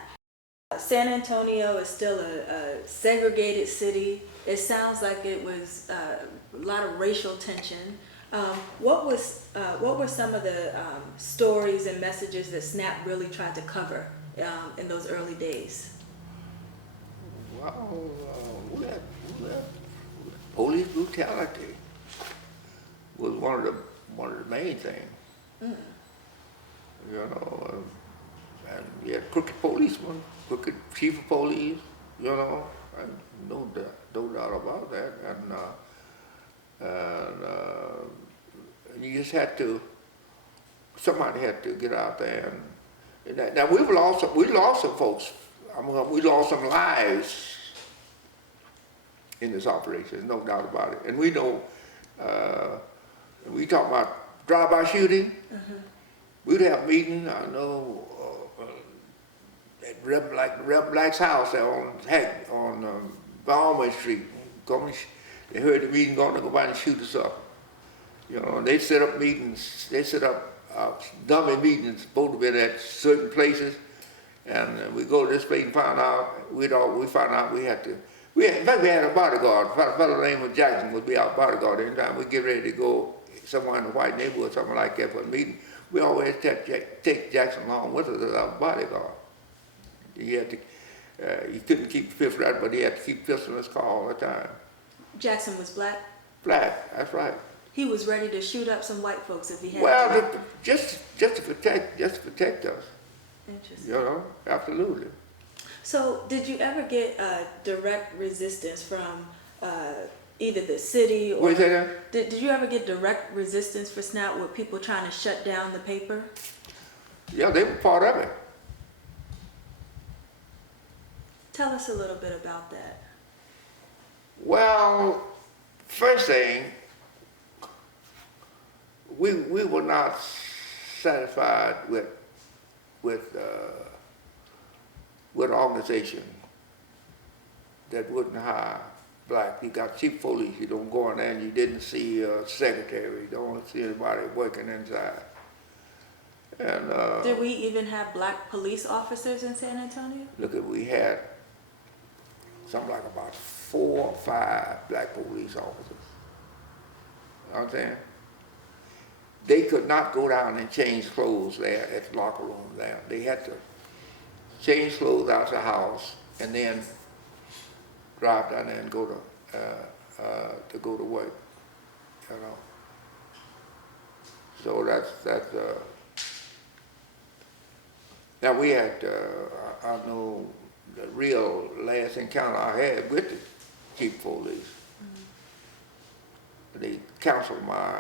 San Antonio is still a segregated city. It sounds like it was a lot of racial tension. What were some of the stories and messages that SNAP really tried to cover in those early days? Well, we had police brutality was one of the main things. Mm. You know, and you had crooked policemen, crooked chief of police. You know, and no doubt about that. And you just had to. Somebody had to get out there and now we lost some folks. We lost some lives in this operation, no doubt about it. And we know, we talk about drive-by shooting. We'd have meetings, I know, at Rev Black's house there on Balmer Street. They heard the meeting going to go by and shoot us up. You know, and they set up meetings, dummy meetings, supposed to be at certain places. And we go to this place and find out, we found out we had to, in fact we had a bodyguard, a fellow named Jackson would be our bodyguard. Anytime we get ready to go somewhere in the white neighborhood, something like that for a meeting, we always take Jackson along with us as our bodyguard. He had to, he couldn't keep the pistol right, but he had to keep the pistol in his car all the time. Jackson was black? Black, that's right. He was ready to shoot up some white folks if he had Well, to. just to protect us. Interesting. You know, absolutely. So, did you ever get direct resistance from either the city or? What you say there? Did you ever get direct resistance for SNAP with people trying to shut down the paper? Yeah, they were part of it. Tell us a little bit about that. Well, first thing, we were not satisfied with an organization that wouldn't hire black. You got chief police, you don't go in there and you didn't see a secretary, you don't see anybody working inside. And Did we even have black police officers in San Antonio? look, we had something like about 4 or 5 black police officers. You know what I'm saying? They could not go down and change clothes there at the locker room there. They had to change clothes out the house and then drive down there and go to work, you know. So that's now we had, I know the real last encounter I had with the chief of police. They counseled my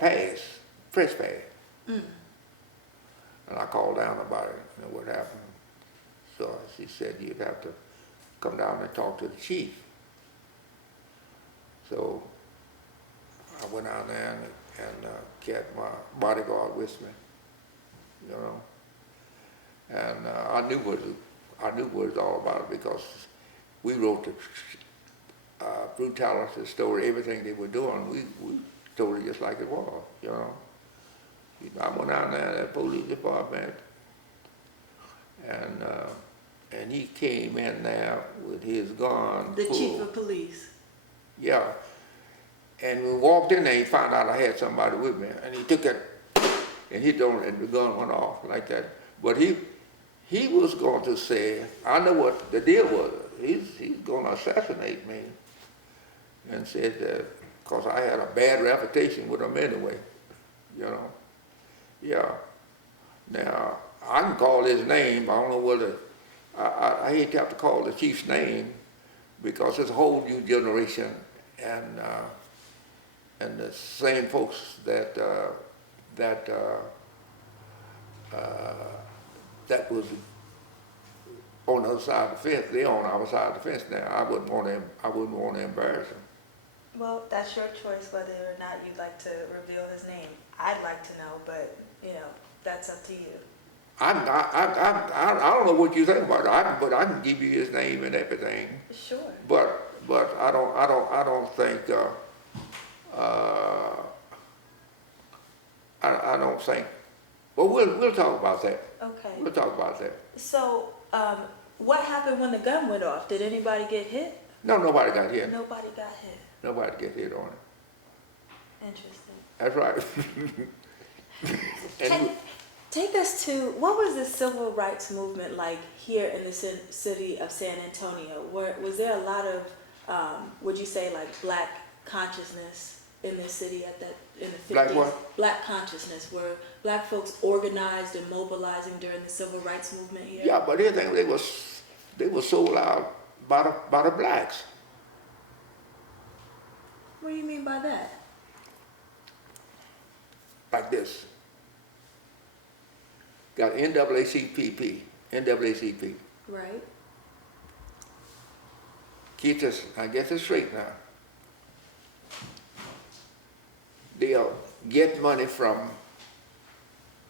pass, press pass. And I called down about it, you know, what happened. So she said, you'd have to come down and talk to the chief. So I went out there and kept my bodyguard with me, you know. And I knew what it was all about because we wrote the brutality story, everything they were doing. We told it just like it was, you know. I went out there to the police department, and he came in there with his gun. The full. chief of police. Yeah. And we walked in there, he found out I had somebody with me, and he took it and hit on it, and the gun went off like that. But he was going to say, I know what the deal was. He's going to assassinate me, and said that because I had a bad reputation with him anyway, you know. Yeah. Now, I can call his name, I don't know whether, I hate to have to call the chief's name because it's a whole new generation and the same folks that was on the other side of the fence, they're on our side of the fence now. I wouldn't want to embarrass them. Well, that's your choice whether or not you'd like to reveal his name. I'd like to know, but you know, that's up to you. I don't know what you think about it, but I can give you his name and everything. Sure. But I don't think I don't think, but we'll talk about that. Okay. We'll talk about that. So, what happened when the gun went off? Did anybody get hit? No, nobody got hit. Nobody got hit. Nobody get hit on it. Interesting. That's right. And Take us to, what was the civil rights movement like here in the city of San Antonio? Was there a lot of, would you say, like black consciousness in the city in the 50s? Black what? Black consciousness. Were black folks organized and mobilizing during the civil rights movement here? yeah, but they were sold out by the blacks. What do you mean by that? Like this. Got NAACP. Right. Keep this, I get this straight now. They'll get money from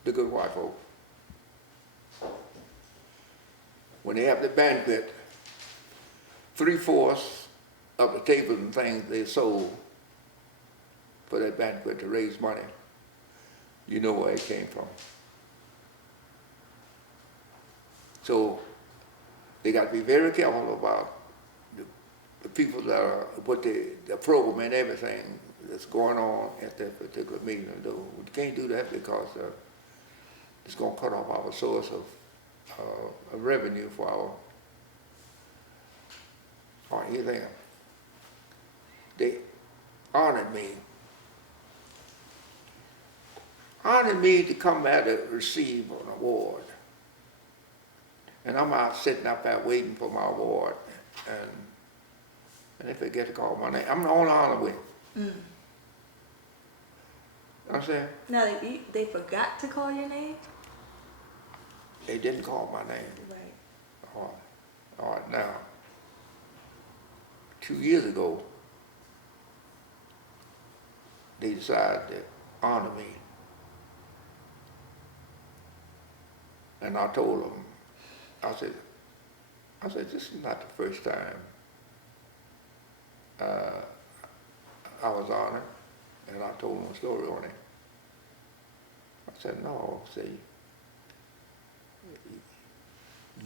the good white folk. When they have the banquet, 3/4 of the tables and things they sold for that banquet to raise money, you know where it came from. So they got to be very careful about the people that are, what the program and everything that's going on at that particular meeting. We can't do that because it's going to cut off our source of revenue for our anything. They honored me to come out to receive an award. And I'm out sitting up there waiting for my award, and they forget to call my name. I'm the only honor with. Mm. Understand? Now, they forgot to call your name? They didn't call my name. Right. All right, now, 2 years ago, they decided to honor me. And I told them, I said, this is not the first time I was honored, and I told them a story on it. I said, no, see,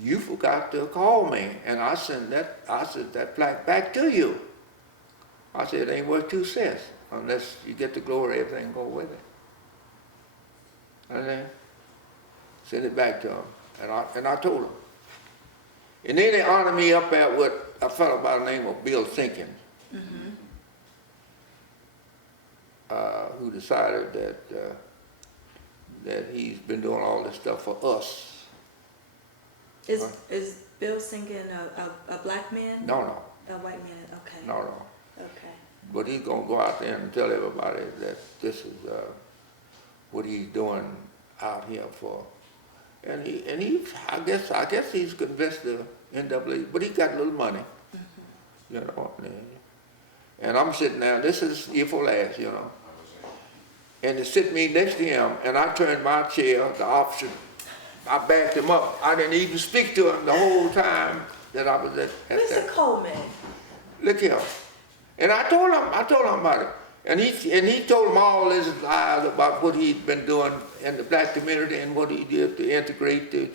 you forgot to call me, and I sent that plaque back to you. I said, it ain't worth 2 cents unless you get the glory, everything go with it. And then send it back to them, and I told them. And then they honored me up there with a fellow by the name of Bill Sinkins, Mm-hmm. Who decided that he's been doing all this stuff for us. Is Bill Sinkin a black man? No. A white man, okay. No. Okay. But he's gonna go out there and tell everybody that this is what he's doing out here for. And he I guess he's convinced the NAA, but he got a little money, mm-hmm. You know. And I'm sitting there, this is year for last, you know. And they sit me next to him, and I turned my chair the opposite. I backed him up. I didn't even speak to him the whole time that I was at Mr. that. Coleman. Look here. And I told him about it. And he told him all his lies about what he'd been doing in the black community and what he did to integrate the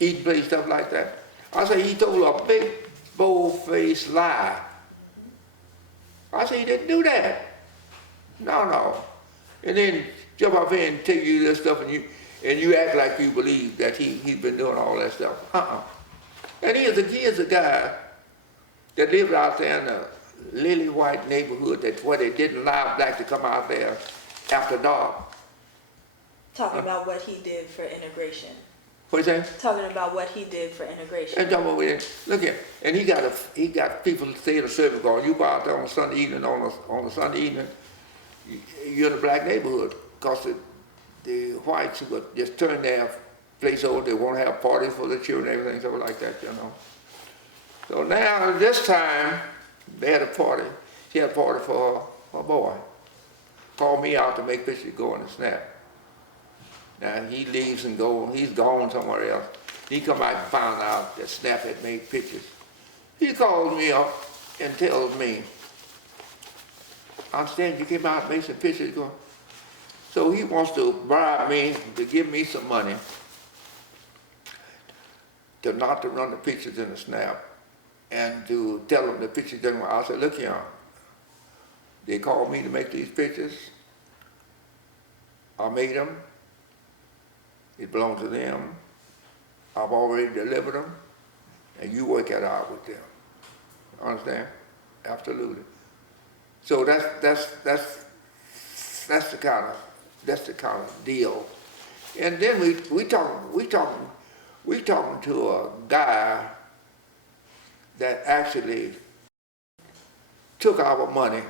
eating place, stuff like that. I said he told a big, bold-faced lie. I said he didn't do that. No. And then jump up here and tell you this stuff, and you act like you believe that he's been doing all that stuff. And he is a guy that lived out there in a lily white neighborhood where they didn't allow blacks to come out there after dark. Talking about what he did for integration. What's that? Talking about what he did for integration. And talking about, look here, and he got people to stay in the service going, you go out there on a Sunday evening, on a Sunday evening, you're in a black neighborhood, because the whites would just turn their place over, they want to have parties for the children, everything, stuff like that, you know. So now, this time, they had a party. She had a party for her boy. Called me out to make pictures go and snap. Now he leaves and goes, he's gone somewhere else. He come back and found out that Snap had made pictures. He calls me up and tells me, I understand you came out and made some pictures. So he wants to bribe me to give me some money to not to run the pictures in the snap and to tell them the pictures didn't work. I said, look here, they called me to make these pictures. I made them. It belongs to them. I've already delivered them, and you work it out with them. Understand? Absolutely. So that's the kind of deal. And then we talking to a guy that actually took our money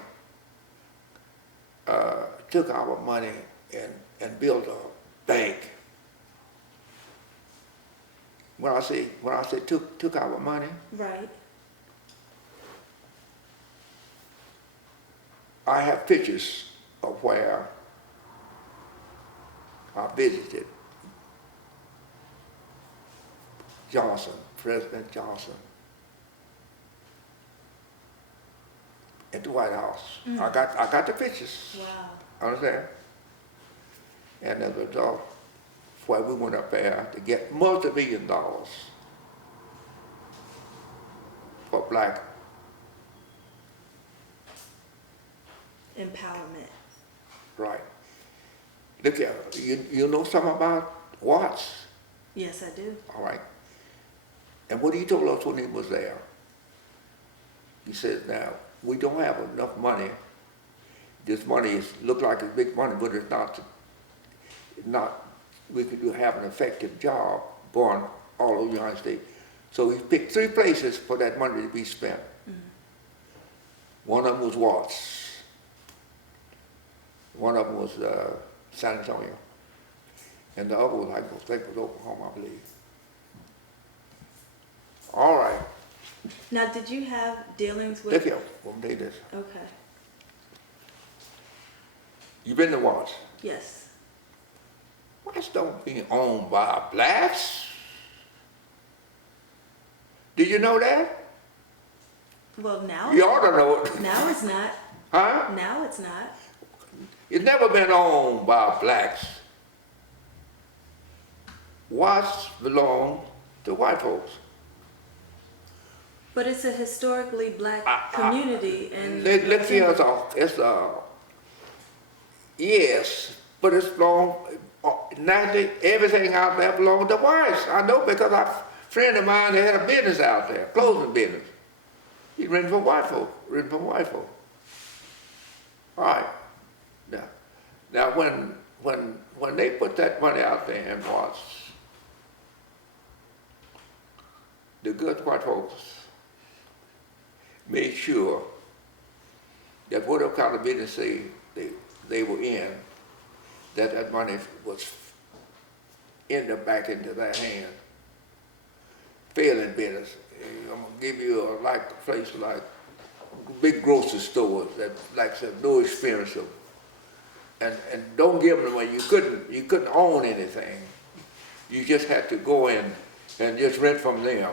and built a bank. When I say took our money, Right. I have pictures of where I visited Johnson, President Johnson, at the White House. I got the pictures. Wow. Understand? And as a result, where we went up there to get multi-million dollars for black Empowerment. right. Look at you know something about Watts? Yes, I do. All right. And what he told us when he was there, he says, now, we don't have enough money. This money look like it's big money, but it's not, we could have an effective job going all over the United States. So he picked 3 places for that money to be spent. Mm-hmm. One of them was Watts. One of them was San Antonio. And the other was, I think, was Oklahoma, I believe. All right. Now, did you have dealings with? Look here, we'll do this. Okay. You been to Watts? Yes. Watts don't be owned by blacks. Did you know that? Well, now. You ought to know it. Now it's not. Huh? Now it's not. It's never been owned by blacks. Watts belonged to white folks. But it's a historically black community, and Look here, yes, but it's belong. Naturally, everything out there belongs to whites. I know because a friend of mine that had a business out there, clothing business. He rented from white folk. All right. Now when they put that money out there in Watts, the good white folks made sure that whatever kind of business they were in, that money was back into their hand. Failing business, I'm gonna give you a place like big grocery stores that have no experience of, and don't give them when you couldn't own anything. You just had to go in and just rent from them.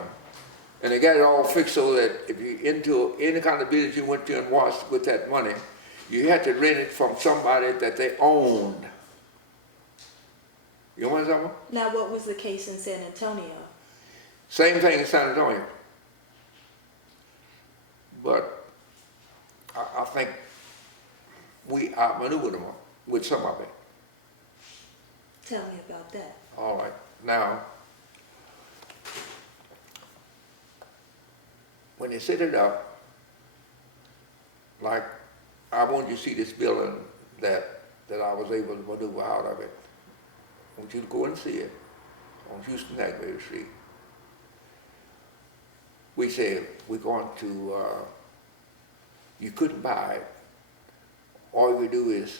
And they got it all fixed so that if you into any kind of business you went to and watched with that money, you had to rent it from somebody that they owned. You know what I'm talking about? now what was the case in San Antonio? Same thing in San Antonio. But I think we outmaneuvered them with some of it. Tell me about that. All right. Now, when they set it up, like I want you to see this building that I was able to maneuver out of it. I want you to go and see it on Houston Aggravated Street. We said we're going to, you couldn't buy it. All you do is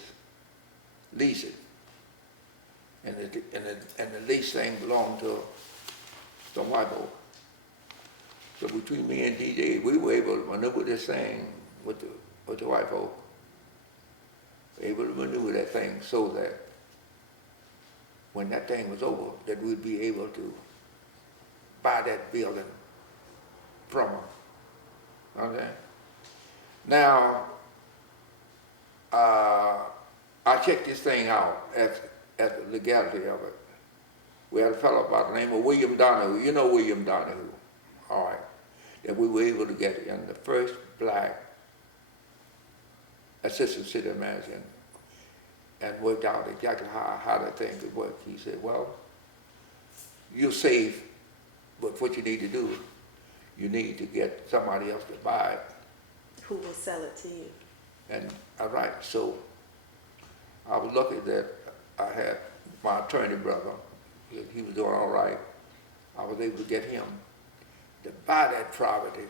lease it. And the lease thing belonged to some white folk. So between me and DJ, we were able to maneuver this thing with the white folk. Able to maneuver that thing so that when that thing was over, that we'd be able to buy that building from them. Okay? Now, I checked this thing out at the legality of it. We had a fellow by the name of William Donahue. You know William Donahue, all right? That we were able to get in the first black assistant city manager and worked out exactly how that thing could work. He said, well, you're safe, but what you need to do, you need to get somebody else to buy it. Who will sell it to you? And all right, so I was lucky that I had my attorney brother. He was doing all right. I was able to get him to buy that property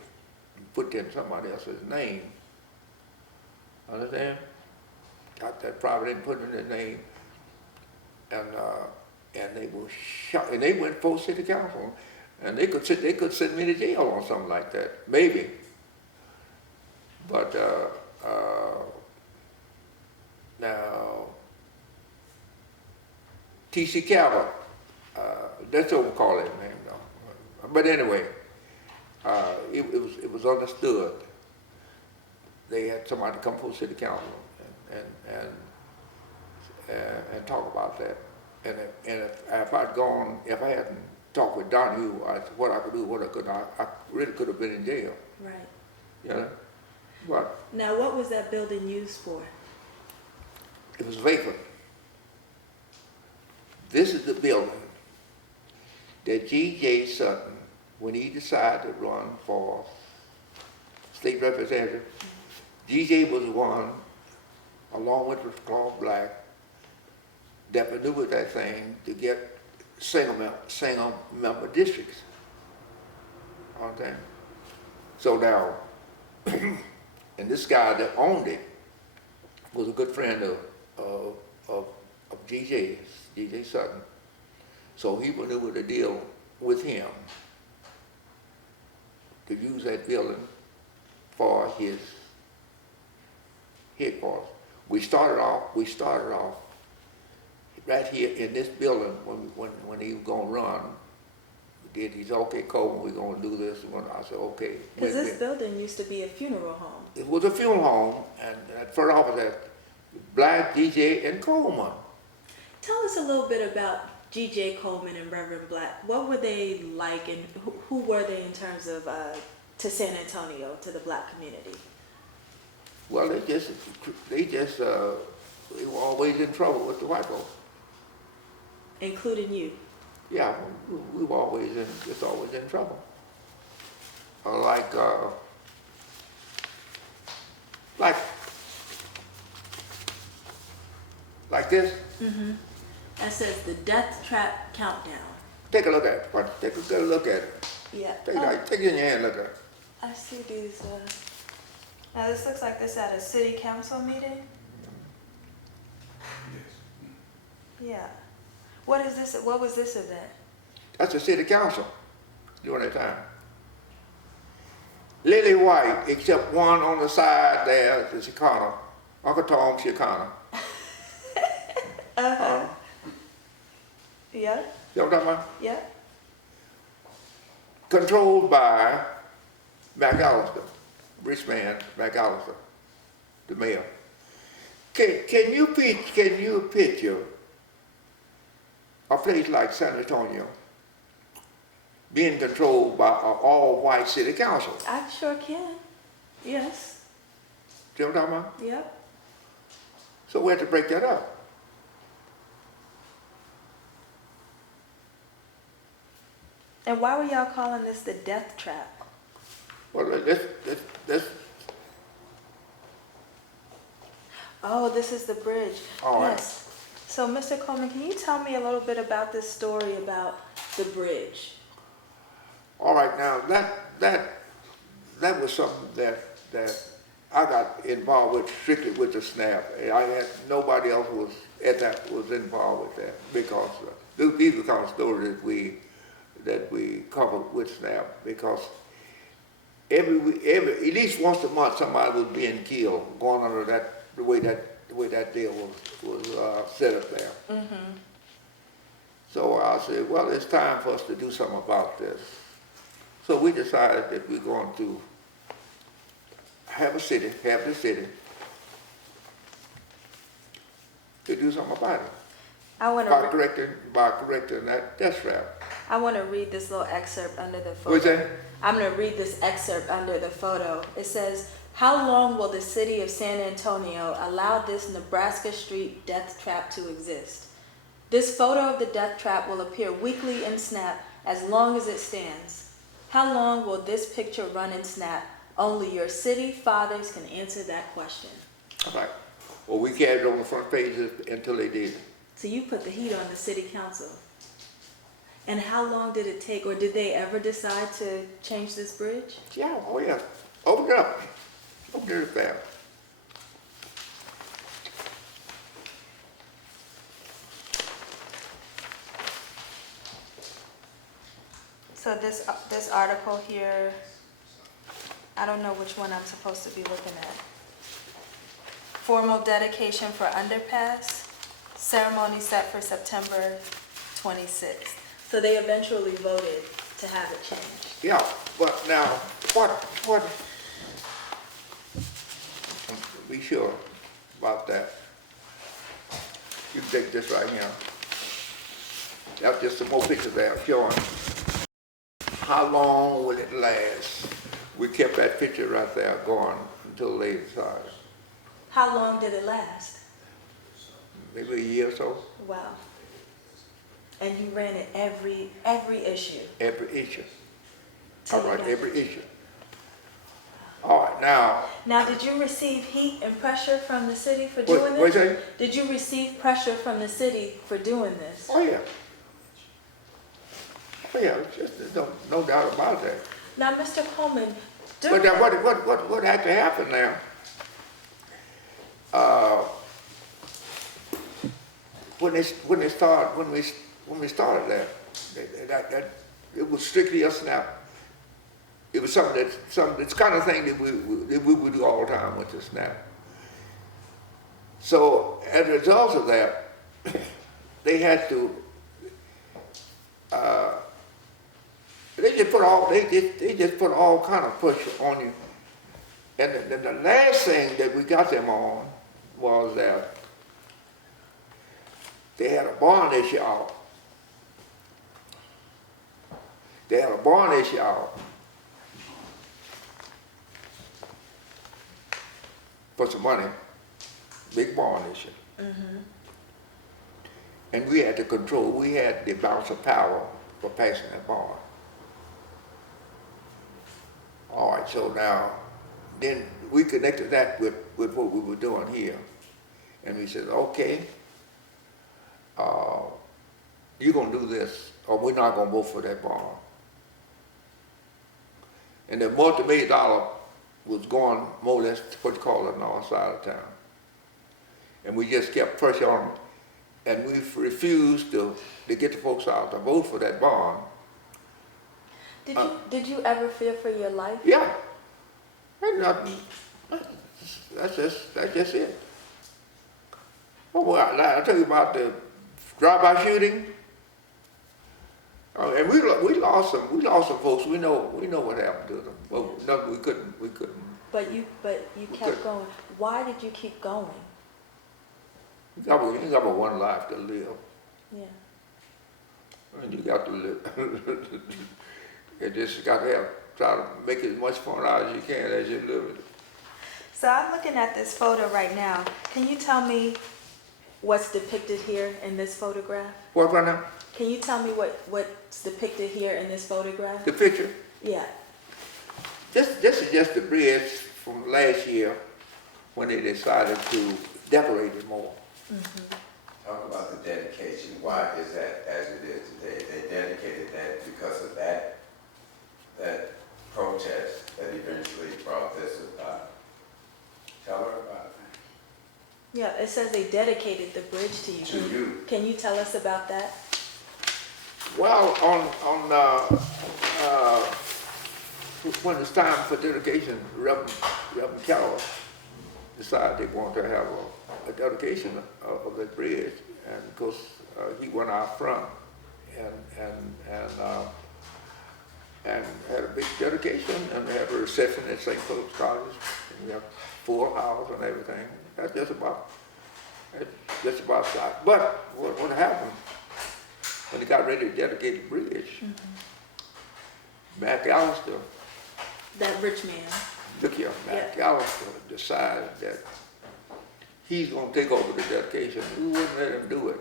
and put it in somebody else's name. Understand? Got that property and put it in their name, and they were shocked. And they went for city council, and they could send me to jail or something like that, maybe. But now T.C. Cabot, that's what we call that name though. But anyway, it was understood. They had somebody come for city council and talk about that. And if I'd gone, if I hadn't talked with Donahue, what I could do, what I could not, I really could have been in jail. Right. You know? But Now, what was that building used for? it was vacant. This is the building that G.J. Sutton, when he decided to run for state representative, G.J. was the one, along with the Claude Black, that maneuvered that thing to get single member districts. Okay? So now, and this guy that owned it was a good friend of G.J. Sutton. So he maneuvered a deal with him to use that building for his headquarters. We started off right here in this building when he was gonna run. He said, okay, Coleman, we're gonna do this. I said, okay. Because this building used to be a funeral home. It was a funeral home, and at first off was that Black, DJ, and Coleman. Tell us a little bit about G.J. Coleman and Reverend Black. What were they like, and who were they in terms of to San Antonio, to the black community? Well, they were always in trouble with the white folks. Including you? Yeah, we were always in trouble. Like this. Mm-hmm. That says the Death Trap Countdown. Take a look at it. Take a good look at it. Yeah. Take it in your hand, look at it. I see these. Now this looks like this at a city council meeting. Yeah. What is this? What was this event? That's the city council during that time. Lily White, except one on the side there, the Chicana, Uncle Tom Chicana. Uh-huh. Yeah. You know what I'm talking about? Yeah. Controlled by McAllister, rich man McAllister, the mayor. Can you picture a place like San Antonio being controlled by an all-white city council? I sure can. Yes. See what I'm talking about? Yep. So we had to break that up. And why were y'all calling this the Death Trap? Well, let's Oh, this is the bridge. All right. Yes. So, Mr. Coleman, can you tell me a little bit about this story about the bridge? all right. Now that was something that I got involved with strictly with the SNAP. I had nobody else was involved with that because these are the kind of stories that we covered with SNAP because every at least once a month somebody was being killed going under the way that deal was set up there. Mm-hmm. So I said, well, it's time for us to do something about this. So we decided that we're going to have the city to do something about it. I want By to correcting that death trap. I want to read this little excerpt under the photo. What's that? I'm going to read this excerpt under the photo. It says, "How long will the city of San Antonio allow this Nebraska Street death trap to exist? This photo of the death trap will appear weekly in Snap as long as it stands. How long will this picture run in Snap? Only your city fathers can answer that question." All right. Well, we carried it on the front pages until they did. So you put the heat on the city council. And how long did it take, or did they ever decide to change this bridge? Yeah, oh yeah. Open it up. Open it fast. So this article here, I don't know which one I'm supposed to be looking at. Formal dedication for underpass, ceremony set for September 26th. So they eventually voted to have it changed. Yeah, but now, what, be sure about that. You can take this right here. That's just some more pictures there showing how long will it last. We kept that picture right there going until they decided. How long did it last? Maybe a year or so. Wow. And you ran it every issue. Every issue. Till All you right, got every it. issue. All right, now, Now, did you receive heat and pressure from the city for What- doing what'd this? you say? Did you receive pressure from the city for doing this? oh yeah. Oh yeah, it's just, no doubt about that. Now, Mr. Coleman, But now what had to happen now? When we started that, it was strictly a snap. It was it's kind of thing that we would do all the time with the snap. So as a result of that, they had to. They just put all kind of pressure on you. And then the last thing that we got them on was that they had a bond issue out. They had a bond issue out for some money, big bond issue. Mm-hmm. And we had the balance of power for passing that bond. All right, so now, then we connected that with what we were doing here. And we said, okay, you're gonna do this, or we're not gonna vote for that bond. And the multi-million dollar was going more or less to what you call the north side of town. And we just kept pressure on them. And we refused to get the folks out to vote for that bond. Did you ever fear for your life? Yeah. And that's just it. Oh, well, I tell you about the drive-by shooting. And we lost some folks. We know what happened to them. But no, we couldn't. But you kept going. Why did you keep going? You got but one life to live, Yeah. and you got to live. You just got to try to make as much fun out as you can as you live it. So I'm looking at this photo right now. Can you tell me what's depicted here in this photograph? What right now? Can you tell me what's depicted here in this photograph? The picture. Yeah. This is just the bridge from last year when they decided to decorate it more. Mm-hmm. Talk about the dedication. Why is that as it is today? They dedicated that because of that protest that eventually brought this about. Tell her about it. Yeah, it says they dedicated the bridge to you. To you. Can you tell us about that? Well, when it's time for dedication, Reverend Childhood decided they wanted to have a dedication of that bridge, and of course he went out front and had a big dedication, and they had a reception at St. Philip's College, and we have full house and everything. That's just about It's just about that. But what happened when they got ready to dedicate the bridge? McAllister, That rich man. look here, McAllister decided that he's gonna take over the dedication. We wouldn't let him do it.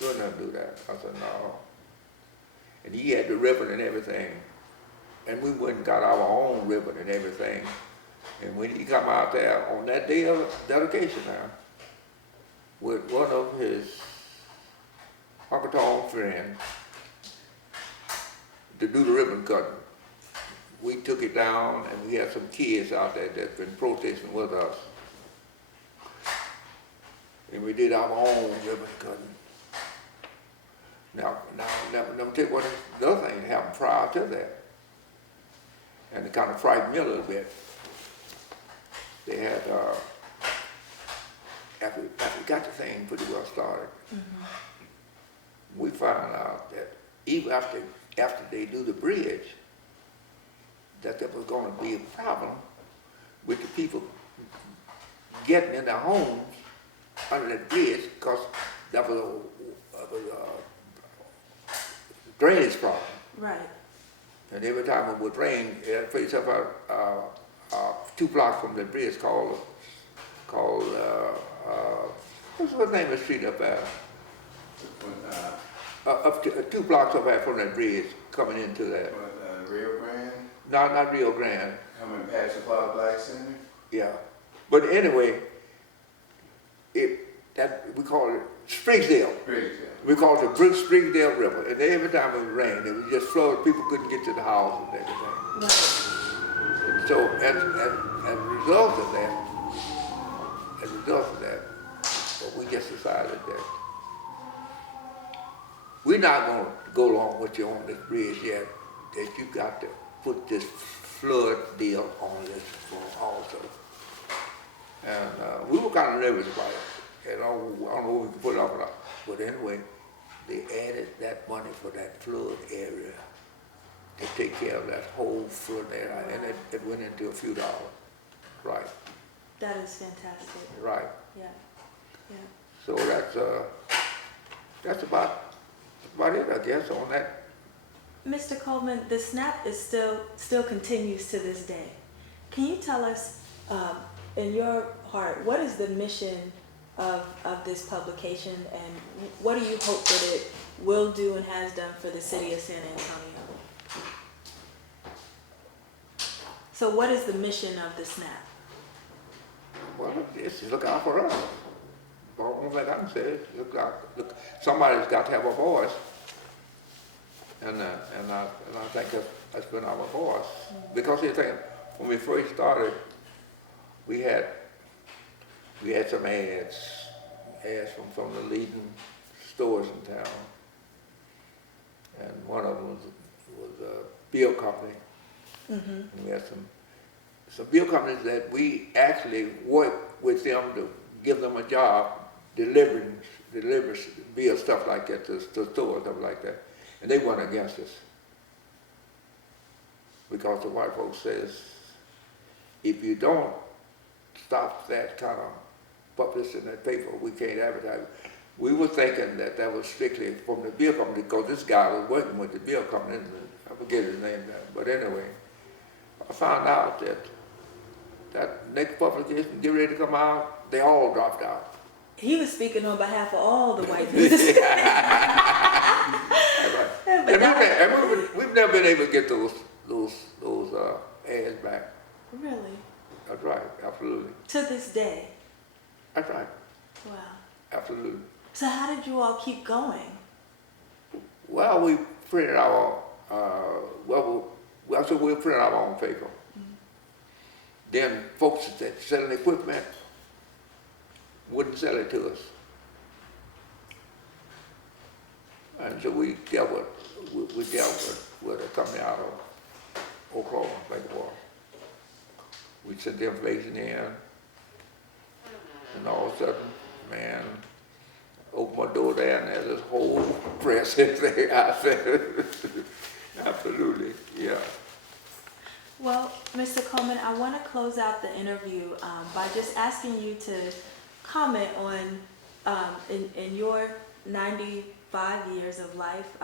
We wouldn't let him do that. I said, no. And he had the ribbon and everything. And we went and got our own ribbon and everything. And when he come out there on that day of dedication now, with one of his Arkansas friends to do the ribbon cutting, we took it down and we had some kids out there that's been protesting with us. And we did our own ribbon cutting. Now, let me tell you what the other thing that happened prior to that. And it kind of frightened me a little bit. They had, after we got the thing pretty well started, we found out that even after they do the bridge, that there was going to be a problem with the people getting in their homes under that bridge because that was a drainage problem. Right. And every time it would rain, it place up 2 blocks from the bridge called what's the name of the street up there? Up to 2 blocks up there from that bridge coming into that. Rio Grande? No, not Rio Grande. Coming past the Clark Black Center? Yeah. But anyway, we call it Springsdale. Springsdale. We call it the Springsdale River. And every time it rained, it would just flood. People couldn't get to the house and everything. Right. So as a result of that, well, we just decided that we're not going to go along with you on this bridge yet, that you got to put this flood deal on this also. And we were kind of nervous about it. And I don't know if we could put it off or not. But anyway, they added that money for that flood area to take care of that whole flood area. And it went into a few dollars. Right. That is fantastic. Right. Yeah. Yeah. So that's about it, I guess, on that. Mr. Coleman, the SNAP is still continues to this day. Can you tell us, in your heart, what is the mission of this publication, and what do you hope that it will do and has done for the city of San Antonio? So what is the mission of the SNAP? Well, it's look out for us. The only thing I can say is look, somebody's got to have a voice. And I think that's been our voice. Because you think, when we first started, we had some ads from some of the leading stores in town. And one of them was a beer company. And we had some beer companies that we actually worked with them to give them a job delivering beer, stuff like that, to stores, stuff like that. And they went against us. Because the white folks says, if you don't stop that kind of publicity in that paper, we can't advertise. We were thinking that was strictly from the beer company, because this guy was working with the beer company, and I forget his name now. But anyway, I found out that next publication get ready to come out, they all dropped out. He was speaking on behalf of all the white people. And we've never been able to get those ads back. Really? That's right, absolutely. To this day? That's right, Wow. absolutely. So how did you all keep going? Well, we printed our, so we printed our own paper. Then folks that selling equipment wouldn't sell it to us. And so we dealt with a company out of Oklahoma, I think it was. We sent the information in, and all of a sudden, man, opened my door there, and there's this whole press thing out there. Absolutely, yeah. Well, Mr. Coleman, I want to close out the interview by just asking you to comment on, in your 95 years of life,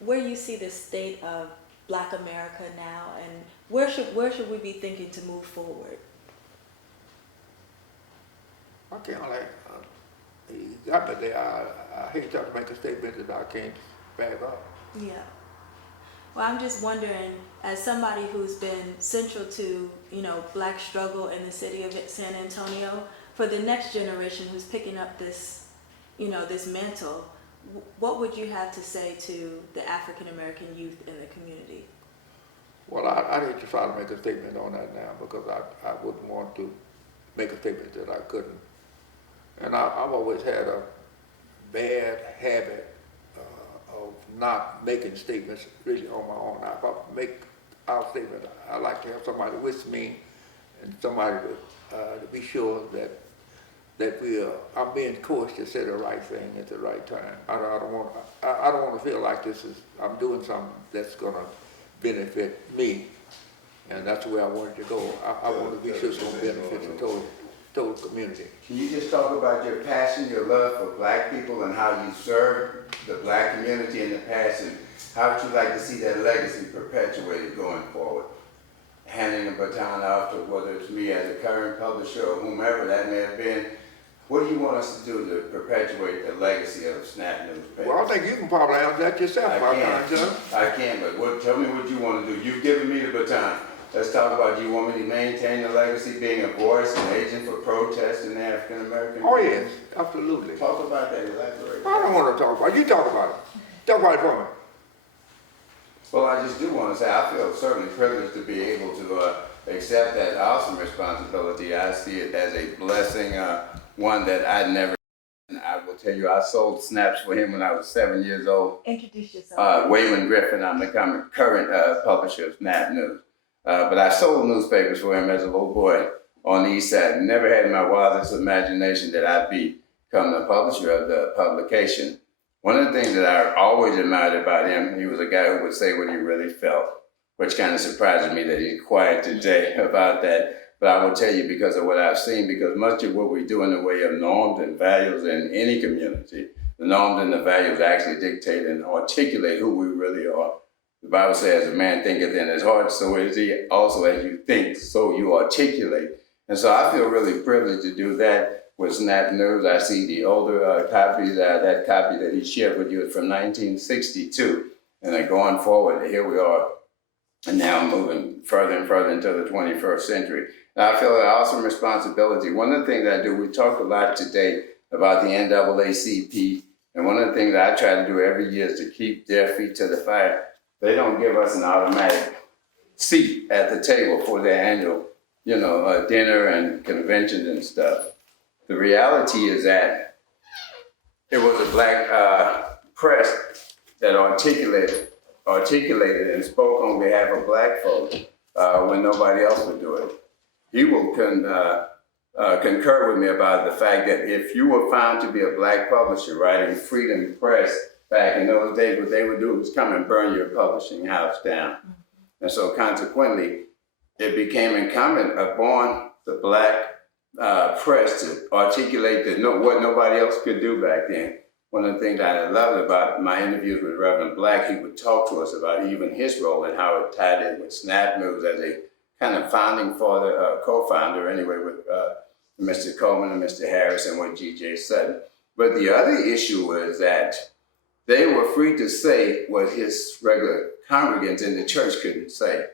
where you see the state of Black America now, and where should we be thinking to move forward? I can't you got me there. I hate to make a statement that I can't back up. Yeah. Well, I'm just wondering, as somebody who's been central to, Black struggle in the city of San Antonio, for the next generation who's picking up this, this mantle, what would you have to say to the African American youth in the community? Well, I hate to try to make a statement on that now because I wouldn't want to make a statement that I couldn't. And I've always had a bad habit of not making statements really on my own. If I make our statement, I like to have somebody with me and somebody to be sure that I'm being coached to say the right thing at the right time. I don't want to feel like I'm doing something that's gonna benefit me, and that's where I wanted to go. I want to be sure it's gonna benefit the total community. Can you just talk about your passion, your love for Black people, and how you served the Black community in the past, and how would you like to see that legacy perpetuated going forward? Handing the baton off to whether it's me as a current publisher or whomever that may have been. What do you want us to do to perpetuate the legacy of Snap newspaper? Well, I think you can probably answer that yourself. I can, but tell me what you want to do. You've given me the baton. Let's talk about, do you want me to maintain the legacy, being a voice and agent for protest in the African American Oh community? yes, absolutely. Talk about that, elaborate. I don't want to talk about it. You talk about it. Talk about it for me. Well, I just do want to say I feel certainly privileged to be able to accept that awesome responsibility. I see it as a blessing, one that I never. I will tell you, I sold snaps for him when I was 7 years old. Introduce yourself. Waylon Griffin, I'm the current publisher of Snap News. But I sold newspapers for him as a little boy on the East Side. Never had in my wildest imagination that I'd become the publisher of the publication. One of the things that I always admired about him, he was a guy who would say what he really felt, which kind of surprises me that he's quiet today about that. But I will tell you because of what I've seen, because much of what we do in the way of norms and values in any community, the norms and the values actually dictate and articulate who we really are. The Bible says, a man thinketh in his heart, so is he. Also, as you think, so you articulate. And so I feel really privileged to do that with Snap News. I see the older copies, that copy that he shared with you is from 1962. And then going forward, here we are, and now moving further and further into the 21st century. And I feel an awesome responsibility. One of the things I do, we talked a lot today about the NAACP, and one of the things that I try to do every year is to keep their feet to the fire. They don't give us an automatic seat at the table for their annual, dinner and conventions and stuff. The reality is that it was a Black press that articulated and spoke on behalf of Black folks when nobody else would do it. He will concur with me about the fact that if you were found to be a Black publisher writing Freedom Press, back in those days, what they would do was come and burn your publishing house down. Mm-hmm. And so consequently, it became incumbent upon the Black press to articulate what nobody else could do back then. One of the things I loved about my interviews with Reverend Black, he would talk to us about even his role and how it tied in with Snap News as a kind of founding father, co-founder anyway, with Mr. Coleman and Mr. Harris and with G.J. Sutton. But the other issue was that they were free to say what his regular congregants in the church couldn't say.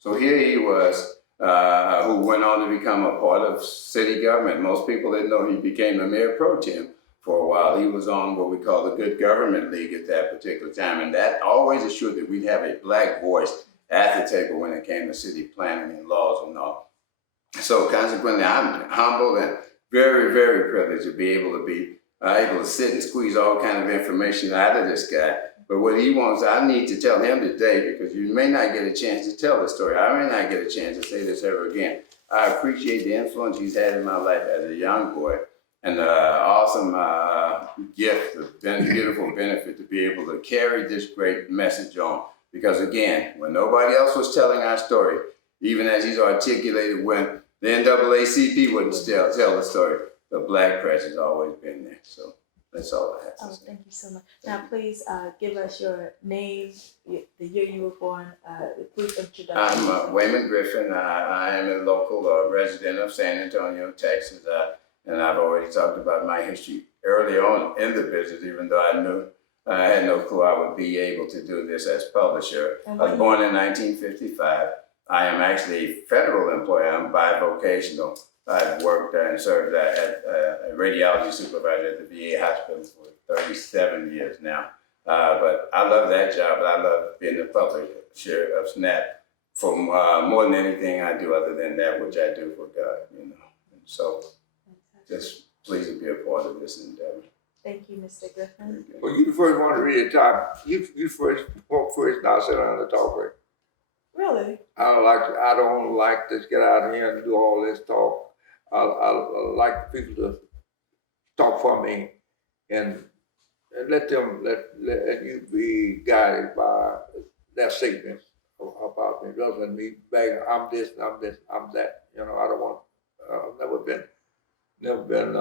So here he was, who went on to become a part of city government. Most people didn't know he became the mayor pro tem for a while. He was on what we call the Good Government League at that particular time. And that always assured that we'd have a Black voice at the table when it came to city planning and laws and all. So consequently, I'm humbled and very, very privileged to be able to sit and squeeze all kind of information out of this guy. But what he wants, I need to tell him today, because you may not get a chance to tell the story. I may not get a chance to say this ever again. I appreciate the influence he's had in my life as a young boy, and the awesome gift, the beautiful benefit to be able to carry this great message on. Because again, when nobody else was telling our story, even as he's articulated when the NAACP wouldn't still tell the story. The black press has always been there. So that's all I have to Oh, say. thank you so much. Now, please give us your name, the year you were born, a brief introduction. I'm Wayman Griffin. I am a local resident of San Antonio, Texas, and I've already talked about my history early on in the business, even though I had no clue I would be able to do this as publisher. I was born in 1955. I am actually a federal employee. I'm bivocational. I've worked and served as a radiology supervisor at the VA hospital for 37 years now. But I love that job, but I love being the publisher of SNAP for more than anything I do other than that which I do for God, you know. And so just pleased to be a part of this endeavor. Thank you, Mr. Griffin. Well, you the first one to read the top. You first now sit down and talk right. Really? I don't like to get out here and do all this talk. I like people to talk for me and let you be guided by their statements about me, rather than me begging, I'm this, I'm that. You know, I don't want. I've never been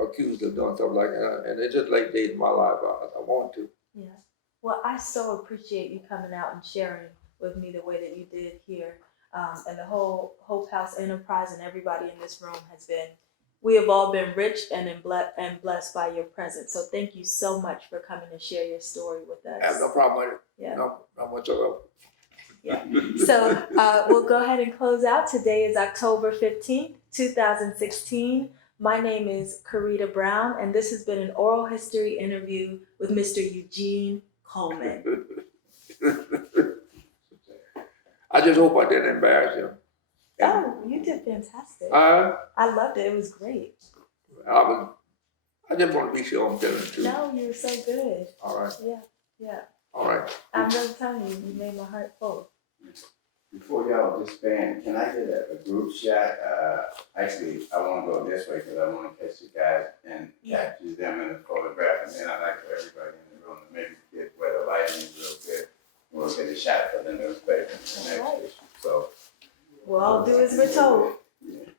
accused of doing stuff like that, and it's just late days in my life. I want to. Yeah. Well, I so appreciate you coming out and sharing with me the way that you did here. And the whole Hope House enterprise and everybody in this room we have all been rich and blessed by your presence. So thank you so much for coming to share your story with us. I have no problem with it. Yeah. No, not whatsoever. Yeah. So we'll go ahead and close out. Today is October 15th, 2016. My name is Karita Brown, and this has been an oral history interview with Mr. Eugene Coleman. I just hope I didn't embarrass him. Oh, you did fantastic. I loved it. It was great. I just want to be sure I'm telling the truth. No, you were so good. All right. Yeah. All right. I'm really telling you, you made my heart full. Before y'all disband, can I get a group shot? Actually, I want to go this way because I want to catch you guys and capture them in a photograph, and then I'd like for everybody in the room to maybe get where the lighting is real good. We'll get a shot for the newspaper in the next issue. So we'll all do as we're told. Yeah.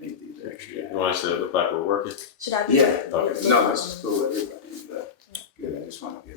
You want us to look like we're working? Should I do it? No, this is cool. Everybody's good. I just want to get